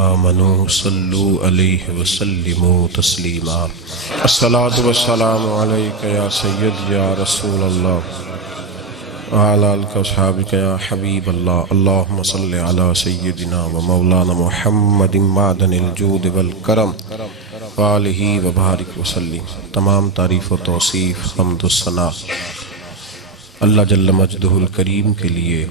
آمنوا صلوا علیہ وسلموا تسلیما الصلاة والسلام علیک یا سید یا رسول اللہ وعلی آلک و اصحابک یا حبیب اللہ اللہم صلی علی سیدنا و مولانا محمد معدن الجود والکرم وآلہ وبارک وسلم۔ تمام تعریف و توصیف حمد و ثنا اللہ جل مجدہ الکریم کے لیے۔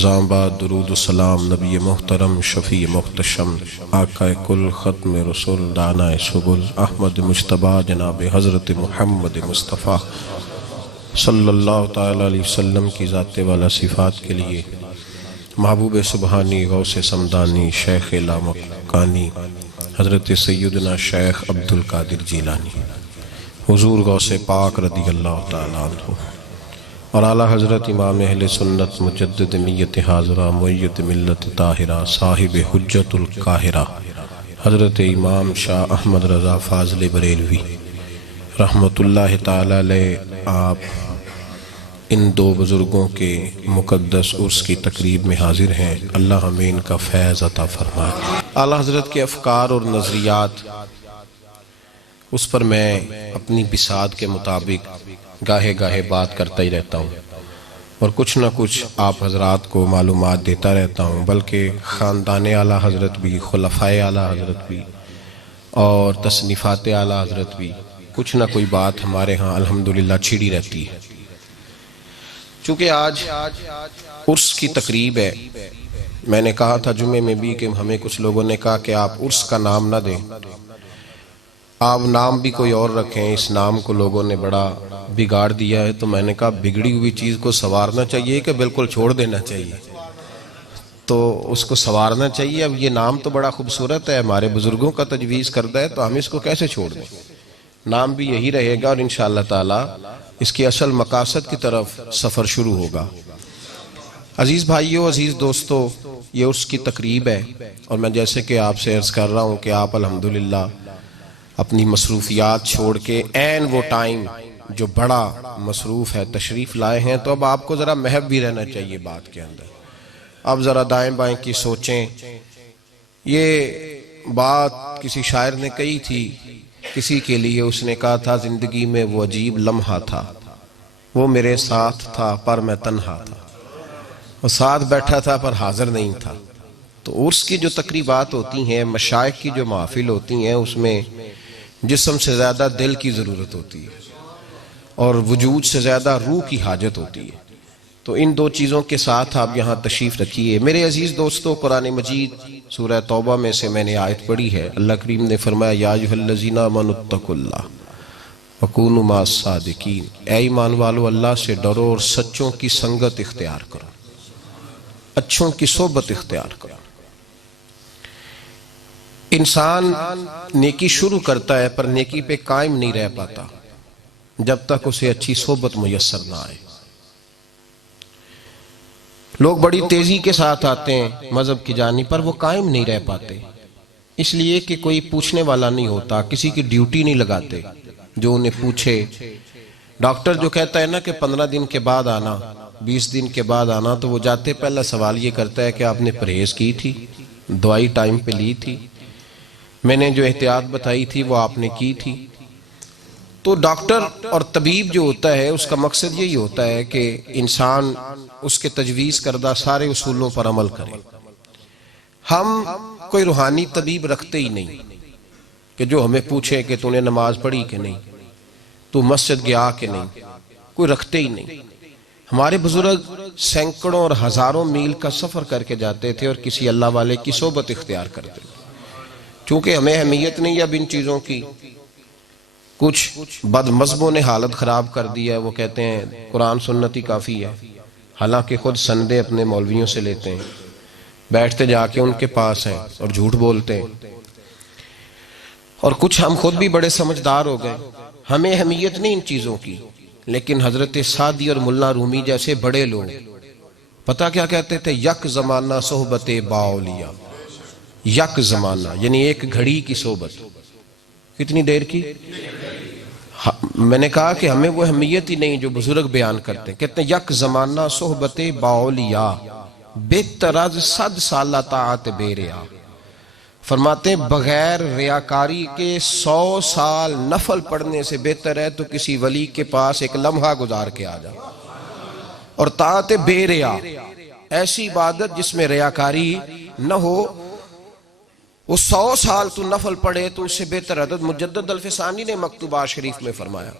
زامباد درود و سلام نبی محترم شفیع محتشم آقا کل ختم رسول دانا سبل احمد مجتبی جناب حضرت محمد مصطفیٰ صلی اللہ تعالیٰ علیہ وسلم کی ذات والا صفات کے لیے۔ محبوب سبحانی غوث سمدانی شیخ لامکانی حضرت سیدنا شیخ عبدالقادر جیلانی حضور غوث پاک رضی اللہ تعالیٰ عنہ اور اعلیٰ حضرت امام اہل سنت مجدد میت حاضرہ معید ملت طاہرہ صاحب حجت القاہرہ حضرت امام شاہ احمد رضا فاضل بریلوی رحمت اللہ تعالیٰ علیہ آپ ان دو بزرگوں کے مقدس عرس کی تقریب میں حاضر ہیں۔ اللہ ہمیں ان کا فیض عطا فرمائے۔ اعلیٰ حضرت کے افکار اور نظریات اس پر میں اپنی بساط کے مطابق گاہے گاہے بات کرتا ہی رہتا ہوں اور کچھ نہ کچھ آپ حضرات کو معلومات دیتا رہتا ہوں، بلکہ خاندان اعلیٰ حضرت بھی، خلفائے اعلیٰ حضرت بھی اور تصنیفات اعلیٰ حضرت بھی کچھ نہ کوئی بات ہمارے ہاں الحمدللہ چھڑی رہتی ہے۔ چونکہ آج عرس کی تقریب ہے، میں نے کہا تھا جمعے میں بھی کہ ہمیں کچھ لوگوں نے کہا کہ آپ عرس کا نام نہ دیں، آپ نام بھی کوئی اور رکھیں، اس نام کو لوگوں نے بڑا بگاڑ دیا ہے۔ تو میں نے کہا بگڑی ہوئی چیز کو سنوارنا چاہیے کہ بالکل چھوڑ دینا چاہیے؟ تو اس کو سنوارنا چاہیے۔ اب یہ نام تو بڑا خوبصورت ہے، ہمارے بزرگوں کا تجویز کردہ ہے، تو ہم اس کو کیسے چھوڑ دیں؟ نام بھی یہی رہے گا اور انشاءاللہ تعالی اس کی اصل مقاصد کی طرف سفر شروع ہوگا۔ عزیز بھائیو، عزیز دوستو، یہ عرس کی تقریب ہے اور میں جیسے کہ آپ سے عرض کر رہا ہوں کہ آپ الحمدللہ اپنی مصروفیات چھوڑ کے عین وہ ٹائم جو بڑا مصروف ہے تشریف لائے ہیں، تو اب آپ کو ذرا محب بھی رہنا چاہیے بات کے اندر۔ اب ذرا دائیں بائیں کی سوچیں۔ یہ بات کسی شاعر نے کہی تھی کسی کے لیے، اس نے کہا تھا زندگی میں وہ عجیب لمحہ تھا، وہ میرے ساتھ تھا پر میں تنہا تھا، وہ ساتھ بیٹھا تھا پر حاضر نہیں تھا۔ تو عرس کی جو تقریبات ہوتی ہیں، مشائخ کی جو محافل ہوتی ہیں، اس میں جسم سے زیادہ دل کی ضرورت ہوتی ہے اور وجود سے زیادہ روح کی حاجت ہوتی ہے۔ تو ان دو چیزوں کے ساتھ آپ یہاں تشریف رکھیے۔ میرے عزیز دوستو، قرآن مجید سورہ توبہ میں سے میں نے آیت پڑھی ہے۔ اللہ کریم نے فرمایا یا ایھا الذین آمنوا اتقوا اللہ وکونوا مع الصادقین، اے ایمان والو اللہ سے ڈرو اور سچوں کی سنگت اختیار کرو، اچھوں کی صحبت اختیار کرو۔ انسان نیکی شروع کرتا ہے پر نیکی پہ قائم نہیں رہ پاتا جب تک اسے اچھی صحبت میسر نہ آئے۔ لوگ بڑی تیزی کے ساتھ آتے ہیں مذہب کی جانب پر وہ قائم نہیں رہ پاتے، اس لیے کہ کوئی پوچھنے والا نہیں ہوتا، کسی کی ڈیوٹی نہیں لگاتے جو انہیں پوچھے۔ ڈاکٹر جو کہتا ہے نا کہ 15 دن کے بعد آنا، 20 دن کے بعد آنا، تو وہ جاتے پہلا سوال یہ کرتا ہے کہ آپ نے پرہیز کی تھی، دوائی ٹائم پہ لی تھی، میں نے جو احتیاط بتائی تھی وہ آپ نے کی تھی۔ تو ڈاکٹر اور طبیب جو ہوتا ہے اس کا مقصد یہی ہوتا ہے کہ انسان اس کے تجویز کردہ سارے اصولوں پر عمل کرے۔ ہم کوئی روحانی طبیب رکھتے ہی نہیں کہ جو ہمیں پوچھے کہ تو نے نماز پڑھی کہ نہیں، تو مسجد گیا کہ نہیں، کوئی رکھتے ہی نہیں۔ ہمارے بزرگ سینکڑوں اور ہزاروں میل کا سفر کر کے جاتے تھے اور کسی اللہ والے کی صحبت اختیار کرتے تھے۔ چونکہ ہمیں اہمیت نہیں اب ان چیزوں کی، کچھ بد مذہبوں نے حالت خراب کر دی ہے، وہ کہتے ہیں قرآن سنت ہی کافی ہے، حالانکہ خود سندے اپنے مولویوں سے لیتے ہیں، بیٹھتے جا کے ان کے پاس ہیں اور جھوٹ بولتے ہیں۔ اور کچھ ہم خود بھی بڑے سمجھدار ہو گئے، ہمیں اہمیت نہیں ان چیزوں کی، لیکن حضرت سعدی اور ملا رومی جیسے بڑے لوگ پتہ کیا کہتے تھے؟ یک زمانہ صحبت باولیاء، یک زمانہ یعنی ایک گھڑی کی صحبت، کتنی دیر کی؟ میں نے کہا کہ ہمیں وہ اہمیت ہی نہیں جو بزرگ بیان کرتے ہیں، کہتے ہیں یک زمانہ صحبت باولیاء بہتر از 100 سالہ طاعت بیریا، فرماتے ہیں بغیر ریاکاری کے 100 سال نفل پڑھنے سے بہتر ہے تو کسی ولی کے پاس ایک لمحہ گزار کے آ جا. اور طاعت بے ریا، ایسی عبادت جس میں ریاکاری نہ ہو، وہ 100 سال تو نفل پڑھے تو اس سے بہتر. حضرت مجدد الفسانی نے مکتوبات شریف میں فرمایا،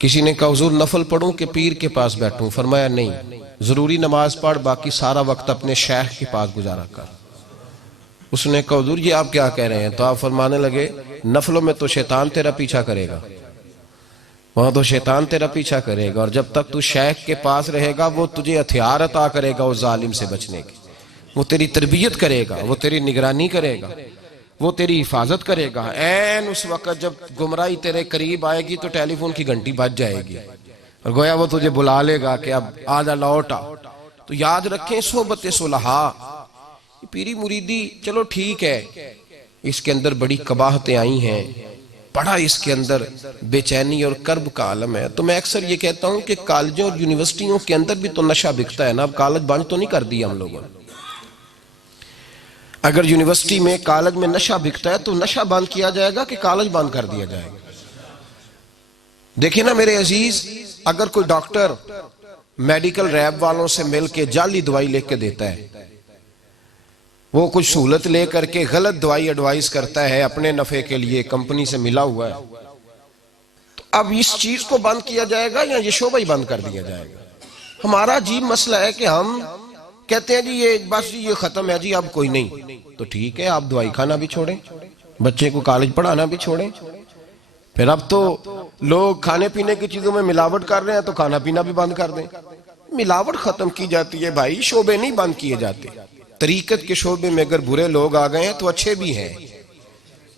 کسی نے کہا حضور نفل پڑھوں کہ پیر کے پاس بیٹھوں؟ فرمایا نہیں، ضروری نماز پڑھ، باقی سارا وقت اپنے شیخ کے پاس گزارا کر. اس نے کہا حضور یہ آپ کیا کہہ رہے ہیں؟ تو آپ فرمانے لگے نفلوں میں تو شیطان تیرا پیچھا کرے گا، وہاں تو شیطان تیرا پیچھا کرے گا، اور جب تک تو شیخ کے پاس رہے گا وہ تجھے ہتھیار عطا کرے گا اس ظالم سے بچنے کی. وہ تیری تربیت کرے گا، وہ تیری نگرانی کرے گا، وہ تیری حفاظت کرے گا. این اس وقت جب گمراہی تیرے قریب آئے گی تو ٹیلی فون کی گھنٹی بج جائے گی اور گویا وہ تجھے بلا لے گا کہ اب آجا لوٹا. تو یاد رکھیں صحبت صلحاء، پیری مریدی چلو ٹھیک ہے، اس کے اندر بڑی قباحتیں آئی ہیں، بڑا اس کے اندر بے چینی اور کرب کا عالم ہے. تو میں اکثر یہ کہتا ہوں کہ کالجوں اور یونیورسٹیوں کے اندر بھی تو نشہ بکتا ہے نا. اب کالج بند تو نہیں کر دیا ہم لوگوں نے. اگر یونیورسٹی میں کالج میں نشہ بکتا ہے تو نشہ بند کیا جائے گا کہ کالج بند کر دیا جائے گا؟ دیکھیں نا میرے عزیز، اگر کوئی ڈاکٹر میڈیکل ریب والوں سے مل کے جعلی دوائی لے کے دیتا ہے، وہ کچھ سہولت لے کر کے غلط دوائی ایڈوائز کرتا ہے اپنے نفع کے لیے، کمپنی سے ملا ہوا ہے، تو اب اس چیز کو بند کیا جائے گا یا یہ شعبہ ہی بند کر دیا جائے گا؟ ہمارا عجیب مسئلہ ہے کہ ہم کہتے ہیں جی یہ بس یہ ختم ہے جی اب کوئی نہیں. تو ٹھیک ہے، آپ دوائی کھانا بھی چھوڑیں، بچے کو کالج پڑھانا بھی چھوڑیں. پھر اب تو لوگ کھانے پینے کی چیزوں میں ملاوٹ کر رہے ہیں تو کھانا پینا بھی بند کر دیں. ملاوٹ ختم کی جاتی ہے بھائی، شعبے نہیں بند کیے جاتے. طریقت کے شعبے میں اگر برے لوگ آ گئے ہیں تو اچھے بھی ہیں،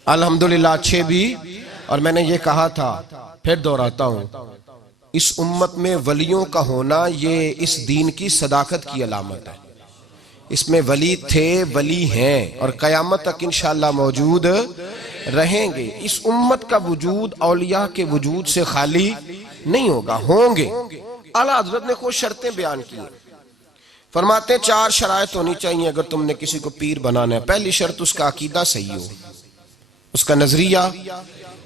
الحمدللہ اچھے بھی. اور میں نے یہ کہا تھا، پھر دہراتا ہوں، اس امت میں ولیوں کا ہونا یہ اس دین کی صداقت کی علامت ہے. اس میں ولی تھے، ولی ہیں، اور قیامت تک انشاءاللہ موجود رہیں گے. اس امت کا وجود اولیاء کے وجود سے خالی نہیں ہوگا، ہوں گے. اعلیٰ حضرت نے کچھ شرطیں بیان کی ہیں. فرماتے ہیں 4 شرائط ہونی چاہیے اگر تم نے کسی کو پیر بنانا ہے. پہلی شرط اس کا عقیدہ صحیح ہو، اس کا نظریہ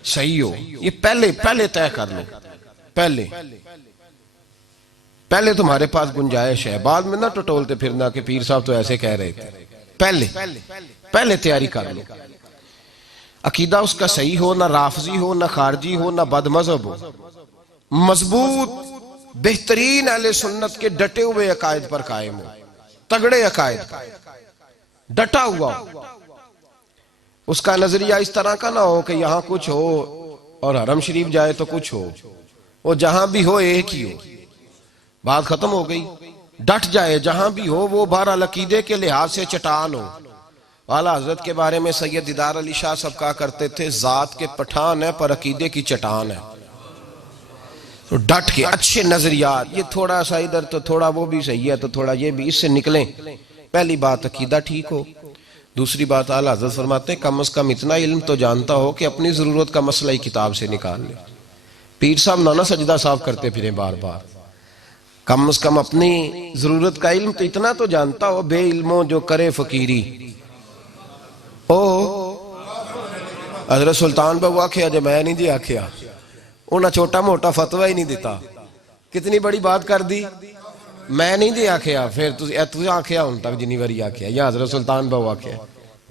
صحیح ہو. یہ پہلے طے کر لو. پہلے تمہارے پاس گنجائش ہے، بعد میں نہ ٹٹولتے پھرنا کہ پیر صاحب تو ایسے کہہ رہے تھے. پہلے تیاری کر لو. عقیدہ اس کا صحیح ہو، نہ رافضی ہو، نہ خارجی ہو، نہ بد مذہب ہو. مضبوط بہترین اہل سنت کے ڈٹے ہوئے عقائد پر قائم ہو، تگڑے عقائد ڈٹا ہوا ہو. اس کا نظریہ اس طرح کا نہ ہو کہ یہاں کچھ ہو اور حرم شریف جائے تو کچھ ہو. وہ جہاں بھی ہو ایک ہی ہو، بات ختم ہو گئی. ڈٹ جائے جہاں بھی ہو. وہ بہرحال عقیدے کے لحاظ سے چٹان ہو. اعلیٰ حضرت کے بارے میں سید دیدار علی شاہ صاحب کہا کرتے تھے، ذات کے پٹھان ہے پر عقیدے کی چٹان ہے. تو ڈٹ کے اچھے نظریات، یہ تھوڑا سا ادھر تو تھوڑا وہ بھی صحیح ہے تو تھوڑا یہ بھی، اس سے نکلیں. پہلی بات عقیدہ ٹھیک ہو. دوسری بات اعلیٰ حضرت فرماتے ہیں کم از کم اتنا علم تو جانتا ہو کہ اپنی ضرورت کا مسئلہ ہی کتاب سے نکال لے. پیر صاحب نانا سجدہ صاحب کرتے پھریں بار بار. کم از کم اپنی ضرورت کا علم تو اتنا تو جانتا ہو. بے علموں جو کرے فقیری او حضرت سلطان بابو آکھیا جو میں نہیں جی آکھیا، انہاں چھوٹا موٹا فتوہ ہی نہیں دیتا. کتنی بڑی بات کر دی، میں نہیں جی آکھیا. پھر تو آکھیا ان تک جنی وری آکھیا، یا حضرت سلطان بابو آکھیا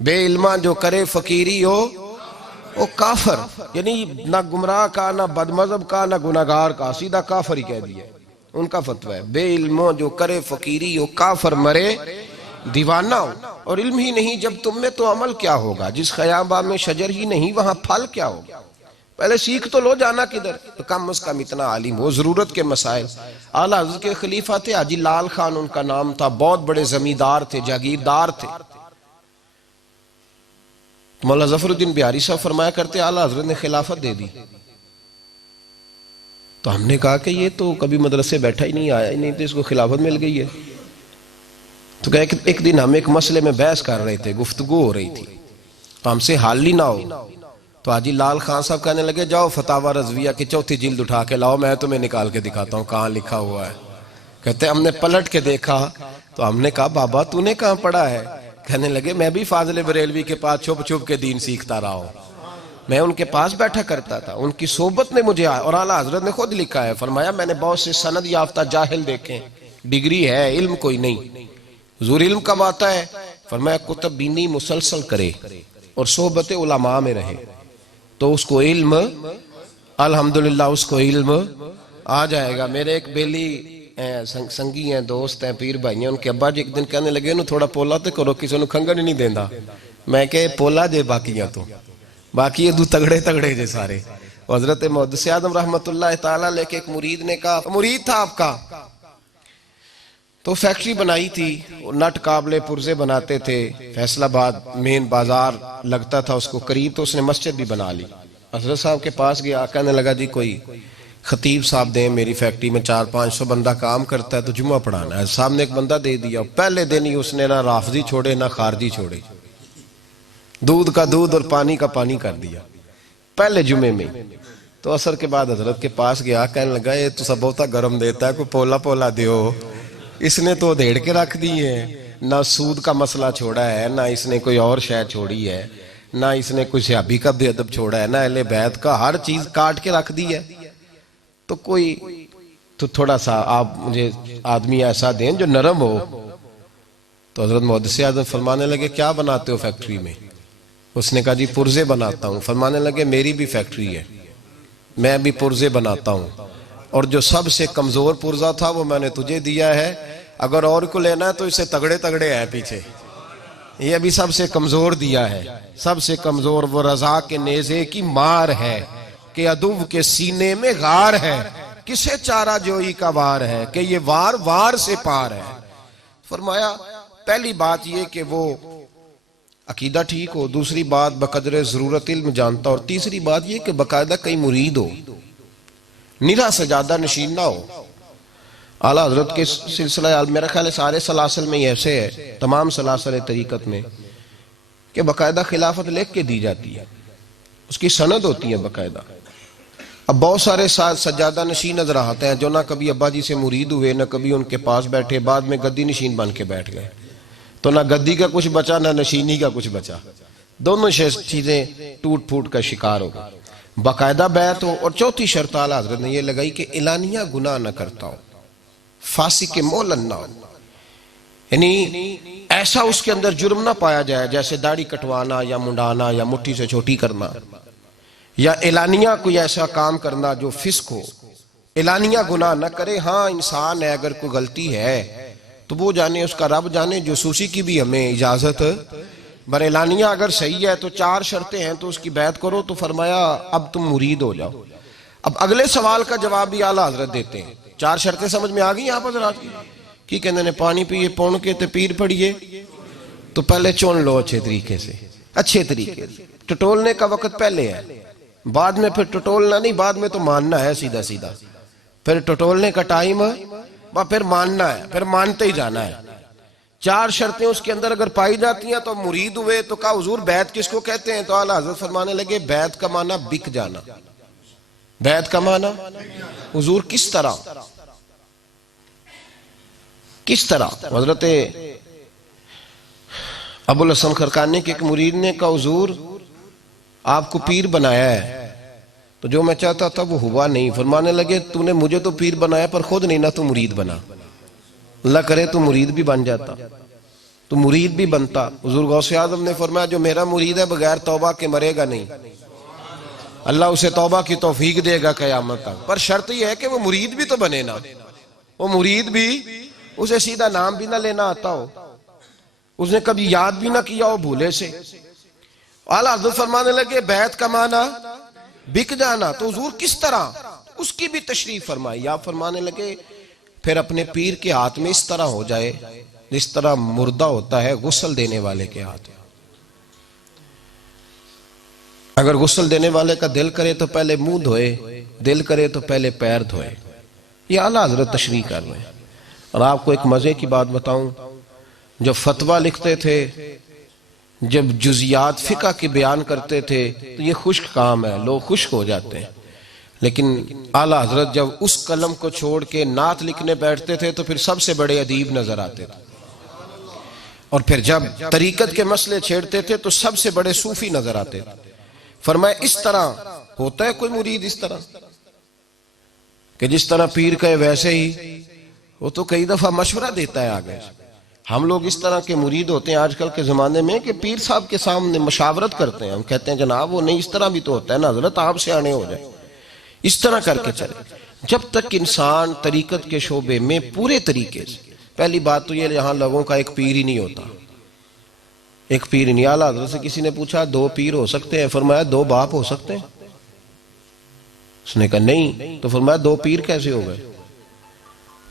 بے علماں جو کرے فقیری ہو وہ کافر. یعنی نہ گمراہ کا، نہ بد مذہب کا، نہ گناہگار کا، سیدھا کافر ہی کہہ دیا. ان کا فتوہ ہے بے علموں جو کرے فقیری ہو کافر مرے دیوانہ ہو. اور علم ہی نہیں جب تم میں تو عمل کیا ہوگا؟ جس خیابہ میں شجر ہی نہیں وہاں پھل کیا ہوگا؟ پہلے سیکھ تو لو، جانا کدھر. تو کم از کم اتنا عالم ہو ضرورت کے مسائل. اعلیٰ حضرت کے خلیفہ تھے حاجی لال خان ان کا نام تھا، بہت بڑے زمیندار تھے، جاگیردار تھے. مولا ظفر الدین بہاری صاحب فرمایا کرتے اعلیٰ حضرت نے خلافت دے دی. تو ہم نے کہا کہ یہ تو کبھی مدرسے بیٹھا ہی نہیں، آیا ہی نہیں، تو اس کو خلافت مل گئی ہے. تو کہ ایک دن ہم ایک مسئلے میں بحث کر رہے تھے، گفتگو ہو رہی تھی، تو ہم سے حل ہی نہ ہو. تو حاجی لال خان صاحب کہنے لگے جاؤ فتاوی رضویہ کی 4تھی جلد اٹھا کے لاؤ، میں تمہیں نکال کے دکھاتا ہوں کہاں لکھا ہوا ہے. کہتے ہم نے پلٹ کے دیکھا تو ہم نے کہا بابا تو نے کہاں پڑھا ہے؟ کہنے لگے میں بھی فاضل بریلوی کے پاس چھپ چھپ کے دین سیکھتا رہا ہوں، میں ان کے پاس بیٹھا کرتا تھا، ان کی صحبت نے مجھے اور اعلیٰ حضرت نے خود لکھا ہے، فرمایا میں نے بہت سے سند یافتہ جاہل دیکھے، ڈگری ہے علم کوئی نہیں، حضور علم کب آتا ہے؟ فرمایا کتب بینی مسلسل کرے اور صحبت علماء میں رہے تو اس کو علم، الحمدللہ اس کو علم آ جائے گا۔ میرے ایک بیلی سنگی ہیں، دوست ہیں، پیر بھائی ہیں، ان کے ابا جی ایک دن کہنے لگے انہوں تھوڑا پولا تے کرو، کسی نے کھنگن ہی نہیں دیندہ۔ میں کہ پولا جے باقیاں تو باقی یہ دو تگڑے تگڑے جے سارے۔ حضرت محدث اعظم رحمت اللہ تعالیٰ لے کے ایک مرید نے کہا، مرید تھا آپ کا تو فیکٹری بنائی تھی، نٹ قابلے پرزے بناتے تھے، فیصل آباد مین بازار لگتا تھا اس کو قریب، تو اس نے مسجد بھی بنا لی۔ حضرت صاحب کے پاس گیا، کہنے لگا جی کوئی خطیب صاحب دیں، میری فیکٹری میں 400-500 بندہ کام کرتا ہے تو جمعہ پڑھانا ہے۔ صاحب نے ایک بندہ دے دیا، پہلے دن ہی اس نے نہ رافضی چھوڑے نہ خارجی چھوڑے، دودھ کا دودھ اور پانی کا پانی کر دیا پہلے جمعے میں۔ تو عصر کے بعد حضرت کے پاس گیا، کہنے لگا یہ تو سب بہتا گرم دیتا ہے، کوئی پولا پولا دیو۔ اس نے تو دھیڑ کے رکھ دی ہے، نہ سود کا مسئلہ چھوڑا ہے، نہ اس نے کوئی اور شے چھوڑی ہے، نہ اس نے کوئی صحابی کا بے ادب چھوڑا ہے، نہ اہل بیت کا، ہر چیز کاٹ کے رکھ دی ہے۔ تو کوئی تو تھوڑا سا آپ مجھے آدمی ایسا دیں جو نرم ہو۔ تو حضرت محدث اعظم فرمانے لگے کیا بناتے ہو فیکٹری میں؟ اس نے کہا جی پرزے بناتا ہوں۔ فرمانے لگے میری بھی فیکٹری ہے، میں بھی پرزے بناتا ہوں، اور جو سب سے کمزور پرزہ تھا وہ میں نے تجھے دیا ہے، اگر اور کو لینا ہے تو اسے تگڑے تگڑے ہے پیچھے، یہ ابھی سب سے کمزور دیا ہے، سب سے کمزور وہ رضا کے نیزے کی مار ہے کہ عدو کے سینے میں غار ہے، کسے چارہ جوئی کا وار ہے کہ یہ وار وار سے پار ہے۔ فرمایا پہلی بات یہ کہ وہ عقیدہ ٹھیک ہو، دوسری بات بقدر ضرورت علم جانتا، اور تیسری بات یہ کہ باقاعدہ کئی مرید ہو، نرا سجادہ نشین نہ ہو۔ اعلیٰ حضرت کے سلسلہ میرا خیال ہے سارے سلاسل میں ایسے ہے، تمام سلاسل طریقت میں، کہ باقاعدہ خلافت لکھ کے دی جاتی ہے، اس کی سند ہوتی ہے باقاعدہ۔ اب بہت سارے سجادہ نشین نظر آتے ہیں جو نہ کبھی ابا جی سے مرید ہوئے، نہ کبھی ان کے پاس بیٹھے، بعد میں گدی نشین بن کے بیٹھ گئے، تو نہ گدی کا کچھ بچا نہ نشینی کا کچھ بچا، دونوں چیزیں ٹوٹ پھوٹ کا شکار ہو گئے۔ باقاعدہ بیعت ہو، اور چوتھی شرط اعلیٰ حضرت نے یہ لگائی کہ اعلانیہ گناہ نہ کرتا ہو، فاسق مولن نہ ہو، یعنی ایسا اس کے اندر جرم نہ پایا جائے جیسے داڑھی کٹوانا یا منڈانا یا مٹھی سے چھوٹی کرنا، یا اعلانیہ کوئی ایسا کام کرنا جو فسق ہو، اعلانیہ گناہ نہ کرے۔ ہاں انسان ہے، اگر کوئی غلطی ہے تو وہ جانے، اس کا رب جانے، جاسوسی کی بھی ہمیں اجازت، بر اعلانیہ اگر صحیح ہے تو 4 شرطیں ہیں تو اس کی بیعت کرو، تو فرمایا اب تم مرید ہو جاؤ۔ اب اگلے سوال کا جواب بھی اعلیٰ حضرت دیتے ہیں، 4 شرطیں سمجھ میں آ گئی آپ حضرات کی کہنے نے پانی پیئے پون کے تے پیر پڑھیے، تو پہلے چون لو اچھے طریقے سے، اچھے طریقے سے، ٹٹولنے کا وقت پہلے ہے، بعد میں پھر ٹٹولنا نہیں، بعد میں تو ماننا ہے سیدھا سیدھا، پھر ٹٹولنے کا ٹائم پھر ماننا ہے، پھر مانتے ہی جانا ہے۔ 4 شرطیں اس کے اندر اگر پائی جاتی ہیں تو مرید ہوئے۔ تو کہا حضور بیعت کس کو کہتے ہیں؟ تو اعلیٰ حضرت فرمانے لگے بیعت کا معنی بک جانا۔ بیعت کا معنی حضور کس طرح؟ کس طرح؟ حضرت ابو الحسن خرقانی کے ایک مرید نے کہا حضور آپ کو پیر بنایا ہے تو جو میں چاہتا تھا وہ ہوا نہیں۔ فرمانے لگے تو نے مجھے تو پیر بنایا پر خود نہیں، نہ تو مرید بنا، اللہ کرے تو مرید بھی بن جاتا، تو مرید بھی بنتا۔ حضور غوث اعظم نے فرمایا جو میرا مرید ہے بغیر توبہ کے مرے گا نہیں، اللہ اسے توبہ کی توفیق دے گا قیامت تک، پر شرط یہ ہے کہ وہ مرید بھی تو بنے نا، وہ مرید بھی، اسے سیدھا نام بھی نہ لینا آتا ہو، اس نے کبھی یاد بھی نہ کیا ہو بھولے سے۔ اعلیٰ حضرت فرمانے لگے بیعت کا معنی بک جانا۔ تو حضور کس طرح؟ اس کی بھی تشریح فرمائی۔ آپ فرمانے لگے پھر اپنے پیر کے ہاتھ میں اس طرح ہو جائے جس طرح مردہ ہوتا ہے غسل دینے والے کے ہاتھ میں۔ اگر غسل دینے والے کا دل کرے تو پہلے منہ دھوئے، دل کرے تو پہلے پیر دھوئے۔ یہ اعلیٰ حضرت تشریح کر رہے ہیں۔ اور آپ کو ایک مزے کی بات بتاؤں، جب فتویٰ لکھتے تھے، جب جزیات فقہ کی بیان کرتے تھے تو یہ خشک کام ہے، لوگ خشک ہو جاتے ہیں، لیکن اعلیٰ حضرت جب اس قلم کو چھوڑ کے نعت لکھنے بیٹھتے تھے تو پھر سب سے بڑے ادیب نظر آتے تھے۔ اور پھر جب طریقت کے مسئلے چھیڑتے تھے تو سب سے بڑے صوفی نظر آتے تھے. فرمایا اس طرح ہوتا ہے کوئی مرید اس طرح کہ جس طرح پیر کہے ویسے ہی؟ وہ تو کئی دفعہ مشورہ دیتا ہے آگے. ہم لوگ اس طرح کے مرید ہوتے ہیں آج کل کے زمانے میں کہ پیر صاحب کے سامنے مشاورت کرتے ہیں. ہم کہتے ہیں جناب وہ نہیں، اس طرح بھی تو ہوتا ہے نا حضرت، آپ سے آنے ہو جائے، اس طرح کر کے چلے. جب تک انسان طریقت کے شعبے میں پورے طریقے سے، پہلی بات تو یہ یہاں لوگوں کا ایک پیر ہی نہیں ہوتا، ایک پیر ہی نہیں. اعلیٰ حضرت سے کسی نے پوچھا 2 پیر ہو سکتے ہیں؟ فرمایا 2 باپ ہو سکتے ہیں. اس نے کہا نہیں. تو فرمایا 2 پیر کیسے ہو گئے؟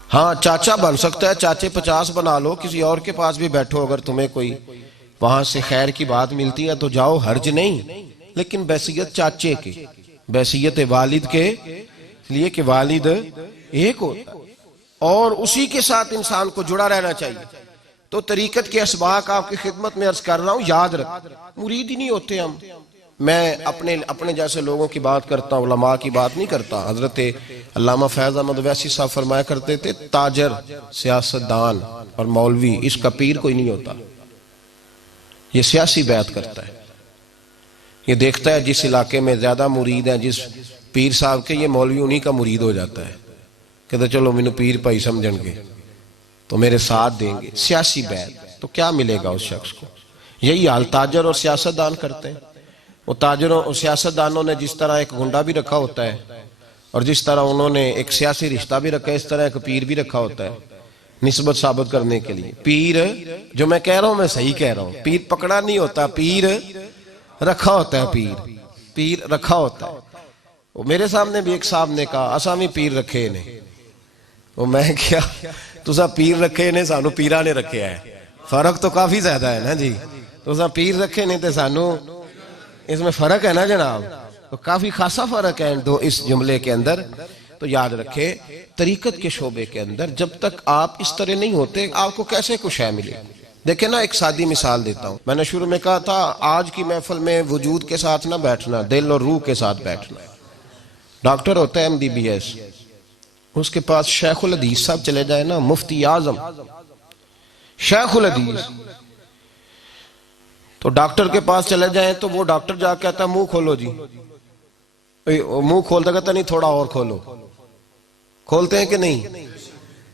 ہاں چاچا بن سکتا ہے، چاچے 50 بنا لو، کسی اور کے پاس بھی بیٹھو، اگر تمہیں کوئی وہاں سے خیر کی بات ملتی ہے تو جاؤ، حرج نہیں. لیکن بحیثیت چاچے کے، بحیثیت والد کے لیے کہ والد ایک ہوتا ہے اور اسی کے ساتھ انسان کو جڑا رہنا چاہیے. تو طریقت کے اسباق آپ کی خدمت میں عرض کر رہا ہوں، یاد رکھ. مرید ہی نہیں ہوتے ہم. میں اپنے جیسے لوگوں کی بات کرتا ہوں، علماء کی بات نہیں کرتا. حضرت علامہ فیض احمد ویسی صاحب فرمایا کرتے تھے تاجر، سیاستدان اور مولوی اس کا پیر کوئی نہیں ہوتا. یہ سیاسی بیعت کرتا ہے، یہ دیکھتا ہے جس علاقے میں زیادہ مرید ہیں جس پیر صاحب کے، یہ مولوی انہی کا مرید ہو جاتا ہے. کہتے چلو مینوں پیر پائی سمجھن گے تو میرے ساتھ دیں گے. سیاسی بیعت تو کیا ملے گا اس شخص کو؟ یہی حال تاجر اور سیاستدان کرتے ہیں. وہ تاجروں اور سیاستدانوں نے جس طرح ایک گنڈا بھی رکھا ہوتا ہے اور جس طرح انہوں نے ایک سیاسی رشتہ بھی رکھا ہے، اس طرح ایک پیر بھی رکھا ہوتا ہے نسبت ثابت کرنے کے لیے. پیر جو میں کہہ رہا ہوں میں صحیح کہہ رہا ہوں، پیر پکڑا نہیں ہوتا، پیر رکھا ہوتا ہے. پیر رکھا ہوتا ہے. وہ میرے سامنے بھی ایک صاحب نے کہا اسامی پیر رکھے نے. وہ میں کیا تسا پیر رکھے نے، سانو پیرا نے رکھے ہے. فرق تو کافی زیادہ ہے نا جی. تسا پیر رکھے نے تے سانو، اس میں فرق ہے نا جناب. تو کافی خاصا فرق ہے اس جملے کے اندر. تو یاد رکھے طریقت کے شعبے کے اندر جب تک آپ اس طرح نہیں ہوتے آپ کو کیسے کچھ ہے ملے. دیکھیں نا ایک سادی مثال دیتا ہوں. میں نے شروع میں کہا تھا آج کی محفل میں وجود کے ساتھ نہ بیٹھنا، دل اور روح کے ساتھ بیٹھنا. ڈاکٹر ہوتا ہے MBBS، اس کے پاس شیخ الحدیث صاحب چلے جائے نا، مفتی اعظم شیخ الحدیث، تو ڈاکٹر کے پاس چلے جائیں تو وہ ڈاکٹر جا کہتا ہے منہ کھولو جی. منہ کھولتا کہتا نہیں تھوڑا اور کھولو. کھولتے ہیں کہ نہیں؟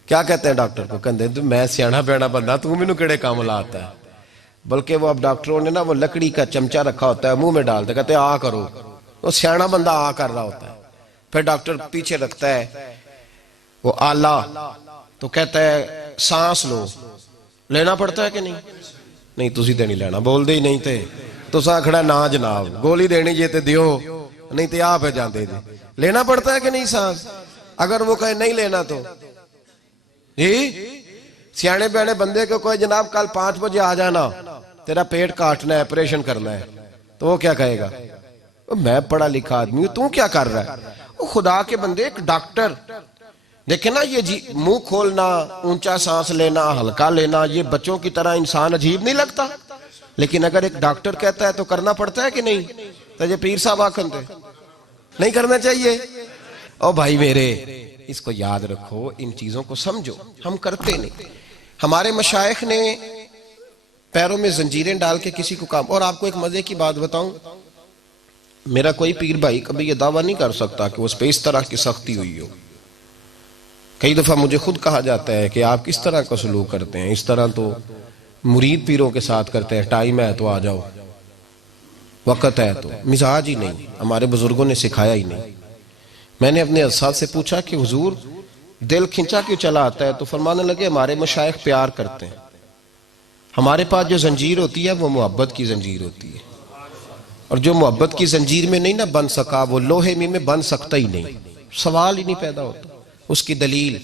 کیا کہتے ہیں ڈاکٹر کو؟ کہتے ہیں میں سیاڑا بیڑا بندہ، تو مینوں کیڑے کام لاتا ہے. بلکہ وہ اب ڈاکٹروں نے نا وہ لکڑی کا چمچہ رکھا ہوتا ہے، منہ میں ڈالتے کہتے ہیں آ کرو. وہ سیاڑا بندہ آ کر رہا ہوتا ہے. پھر ڈاکٹر پیچھے رکھتا ہے وہ آلہ، تو کہتا ہے سانس لو. لینا پڑتا ہے کہ نہیں تسی تے نہیں لینا، بول دے ہی نہیں تے تو سا کھڑا نا جناب، گولی دینی جے تے دیو، نہیں تے آپ ہے جاندے دے. لینا پڑتا ہے کہ نہیں سانس؟ اگر وہ کہے نہیں لینا تو سیانے بیانے بندے کو کوئی جناب کل 5 بجے آ جانا، تیرا پیٹ کاٹنا ہے، آپریشن کرنا ہے، تو وہ کیا کہے گا؟ میں پڑھا لکھا آدمی ہوں، تو کیا کر رہا ہے؟ وہ خدا کے بندے ایک ڈاکٹر دیکھیں نا، یہ منہ کھولنا، اونچا سانس لینا، ہلکا لینا، یہ بچوں کی طرح انسان عجیب نہیں لگتا؟ لیکن اگر ایک ڈاکٹر کہتا ہے تو کرنا پڑتا ہے کہ نہیں؟ تو یہ پیر صاحب آکھن دے نہیں کرنا چاہیے. او بھائی میرے، اس کو یاد رکھو، ان چیزوں کو سمجھو. ہم کرتے نہیں. ہمارے مشائخ نے پیروں میں زنجیریں ڈال کے کسی کو کام. اور آپ کو ایک مزے کی بات بتاؤں، میرا کوئی پیر بھائی کبھی یہ دعویٰ نہیں کر سکتا کہ اس پہ اس طرح کی سختی ہوئی ہو. کئی دفعہ مجھے خود کہا جاتا ہے کہ آپ کس طرح کا سلوک کرتے ہیں، اس طرح تو مرید پیروں کے ساتھ کرتے ہیں، ٹائم ہے تو آ جاؤ، وقت ہے تو. مزاج ہی نہیں، ہمارے بزرگوں نے سکھایا ہی نہیں. میں نے اپنے اساتذہ سے پوچھا کہ حضور دل کھنچا کیوں چلا آتا ہے؟ تو فرمانے لگے ہمارے مشائخ پیار کرتے ہیں، ہمارے پاس جو زنجیر ہوتی ہے وہ محبت کی زنجیر ہوتی ہے، اور جو محبت کی زنجیر میں نہیں نہ بن سکا وہ لوہے میں بن سکتا ہی نہیں، سوال ہی نہیں پیدا ہوتا. اس کی دلیل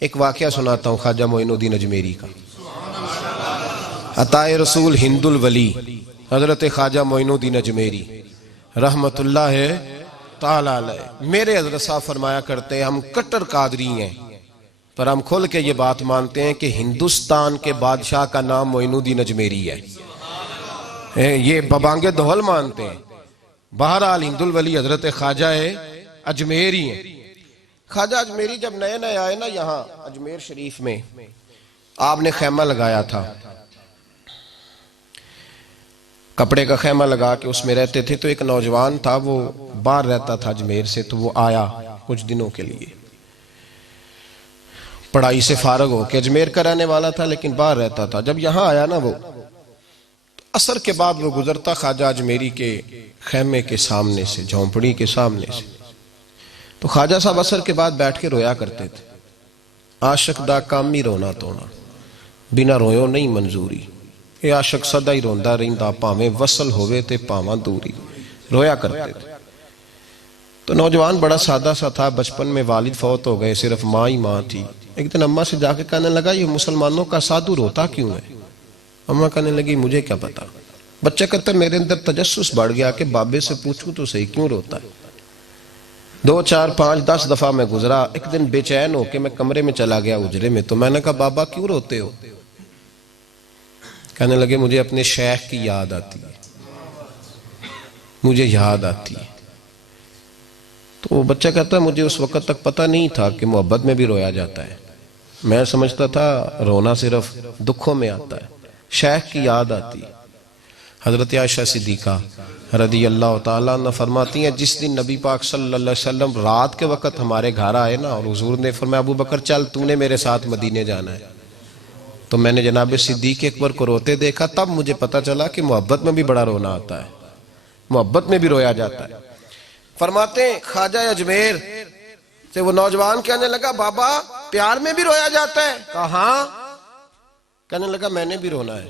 ایک واقعہ سناتا ہوں خواجہ معین الدین اجمیری کا. عطائے رسول ہند الولی حضرت خواجہ معین الدین اجمیری رحمت اللہ تعالی علیہ، میرے حضرت صاحب فرمایا کرتے ہیں ہم کٹر قادری ہیں، پر ہم کھل کے یہ بات مانتے ہیں کہ ہندوستان کے بادشاہ کا نام معین الدین اجمیری ہے. یہ ببانگ دہل مانتے ہیں. بہرحال ہند الولی حضرت خواجہ اجمیری ہیں. خواجہ اجمیری جب نئے نئے آئے نا یہاں اجمیر شریف میں، آپ نے خیمہ لگایا تھا. کپڑے کا خیمہ لگا کے اس میں رہتے تھے. تو ایک نوجوان تھا، وہ باہر رہتا تھا اجمیر سے، تو وہ آیا کچھ دنوں کے لیے. پڑھائی سے فارغ ہو کے، اجمیر کا رہنے والا تھا لیکن باہر رہتا تھا. جب یہاں آیا نا، وہ عصر کے بعد وہ گزرتا خواجہ اجمیری کے خیمے کے سامنے سے، جھونپڑی کے سامنے سے. تو خواجہ صاحب عصر کے بعد بیٹھ کے رویا کرتے تھے. عاشق دا کامی رونا تونا، بنا رویوں نہیں منظوری. اے عاشق سدا ہی روندا رہندا، پاویں وصل ہوئے تے پاواں دوری. رویا کرتے تھے. تو نوجوان بڑا سادہ سا تھا، بچپن میں والد فوت ہو گئے، صرف ماں ہی ماں تھی. ایک دن اماں سے جا کے کہنے لگا، یہ مسلمانوں کا سادھو روتا کیوں ہے؟ اماں کہنے لگی، مجھے کیا پتا. بچہ کہتا ہے، میرے اندر تجسس بڑھ گیا کہ بابے سے پوچھوں تو صحیح کیوں روتا ہے. 2 4 5 10 دفعہ میں گزرا. ایک دن بے چین ہو کے میں کمرے میں چلا گیا اجرے میں. تو میں نے کہا، بابا کیوں روتے ہو؟ کہنے لگے، مجھے اپنے شیخ کی یاد آتی ہے، مجھے یاد آتی ہے. تو وہ بچہ کہتا ہے، مجھے اس وقت تک پتہ نہیں تھا کہ محبت میں بھی رویا جاتا ہے. میں سمجھتا تھا رونا صرف دکھوں میں آتا ہے. شیخ کی یاد آتی ہے. حضرت عائشہ صدیقہ رضی اللہ تعالیٰ عنہ فرماتی ہیں، جس دن نبی پاک صلی اللہ علیہ وسلم رات کے وقت ہمارے گھر آئے نا، اور حضور نے فرمایا، ابو بکر چل، تو نے میرے ساتھ مدینے جانا ہے. تو میں نے جناب صدیق اکبر کو روتے دیکھا. تب مجھے پتا چلا کہ محبت میں بھی بڑا رونا آتا ہے، محبت میں بھی رویا جاتا ہے. فرماتے ہیں خواجہ اجمیر سے وہ نوجوان کہنے لگا، بابا پیار میں بھی رویا جاتا ہے؟ کہا ہاں. کہنے لگا، میں نے بھی رونا ہے.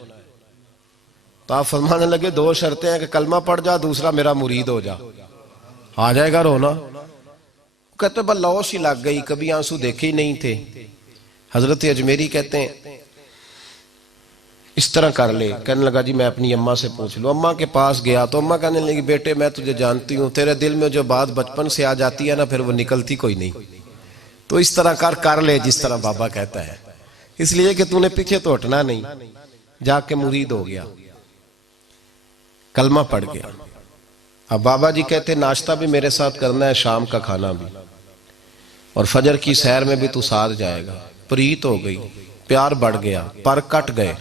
تو آپ فرمانے لگے، 2 شرطیں ہیں کہ کلمہ پڑھ جا، دوسرا میرا مرید ہو جا، آ جائے گا رونا. کہتے بس لو سی لگ گئی، کبھی آنسو دیکھے ہی نہیں تھے. حضرت اجمیری کہتے ہیں، اس طرح کر لے. کہنے لگا، جی میں اپنی اماں سے پوچھ لوں. اماں کے پاس گیا تو اماں کہنے لگی، بیٹے میں تجھے جانتی ہوں، تیرے دل میں جو بات بچپن سے آ جاتی ہے نا، پھر وہ نکلتی کوئی نہیں. تو اس طرح کر لے جس طرح بابا کہتا ہے، اس لیے کہ تو نے پیچھے تو ہٹنا نہیں. جا کے مرید ہو گیا، کلمہ پڑھ گیا. اب بابا جی کہتے ناشتہ بھی میرے ساتھ کرنا ہے، شام کا کھانا بھی، اور فجر کی سیر میں بھی تو ساتھ جائے گا. پریت ہو گئی، پیار بڑھ گیا، پر کٹ گئے،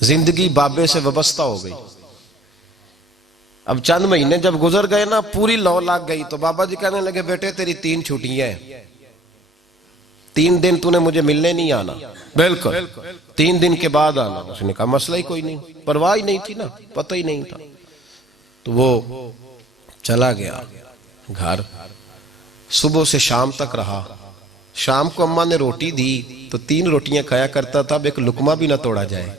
زندگی بابے سے وابستہ ہو گئی. اب چند مہینے جب گزر گئے نا، پوری لو لگ گئی. تو بابا جی کہنے لگے، بیٹے تیری 3 چھٹیاں ہیں، 3 دن تو نے مجھے ملنے نہیں آنا. بالکل 3 دن کے بعد آنا. اس نے کہا مسئلہ ہی کوئی نہیں، پرواہ ہی نہیں تھی نا، پتہ ہی نہیں تھا. تو وہ چلا گیا گھر. صبح سے شام تک رہا. شام کو اماں نے روٹی دی تو 3 روٹیاں کھایا کرتا تھا، اب ایک لقمہ بھی نہ توڑا جائے.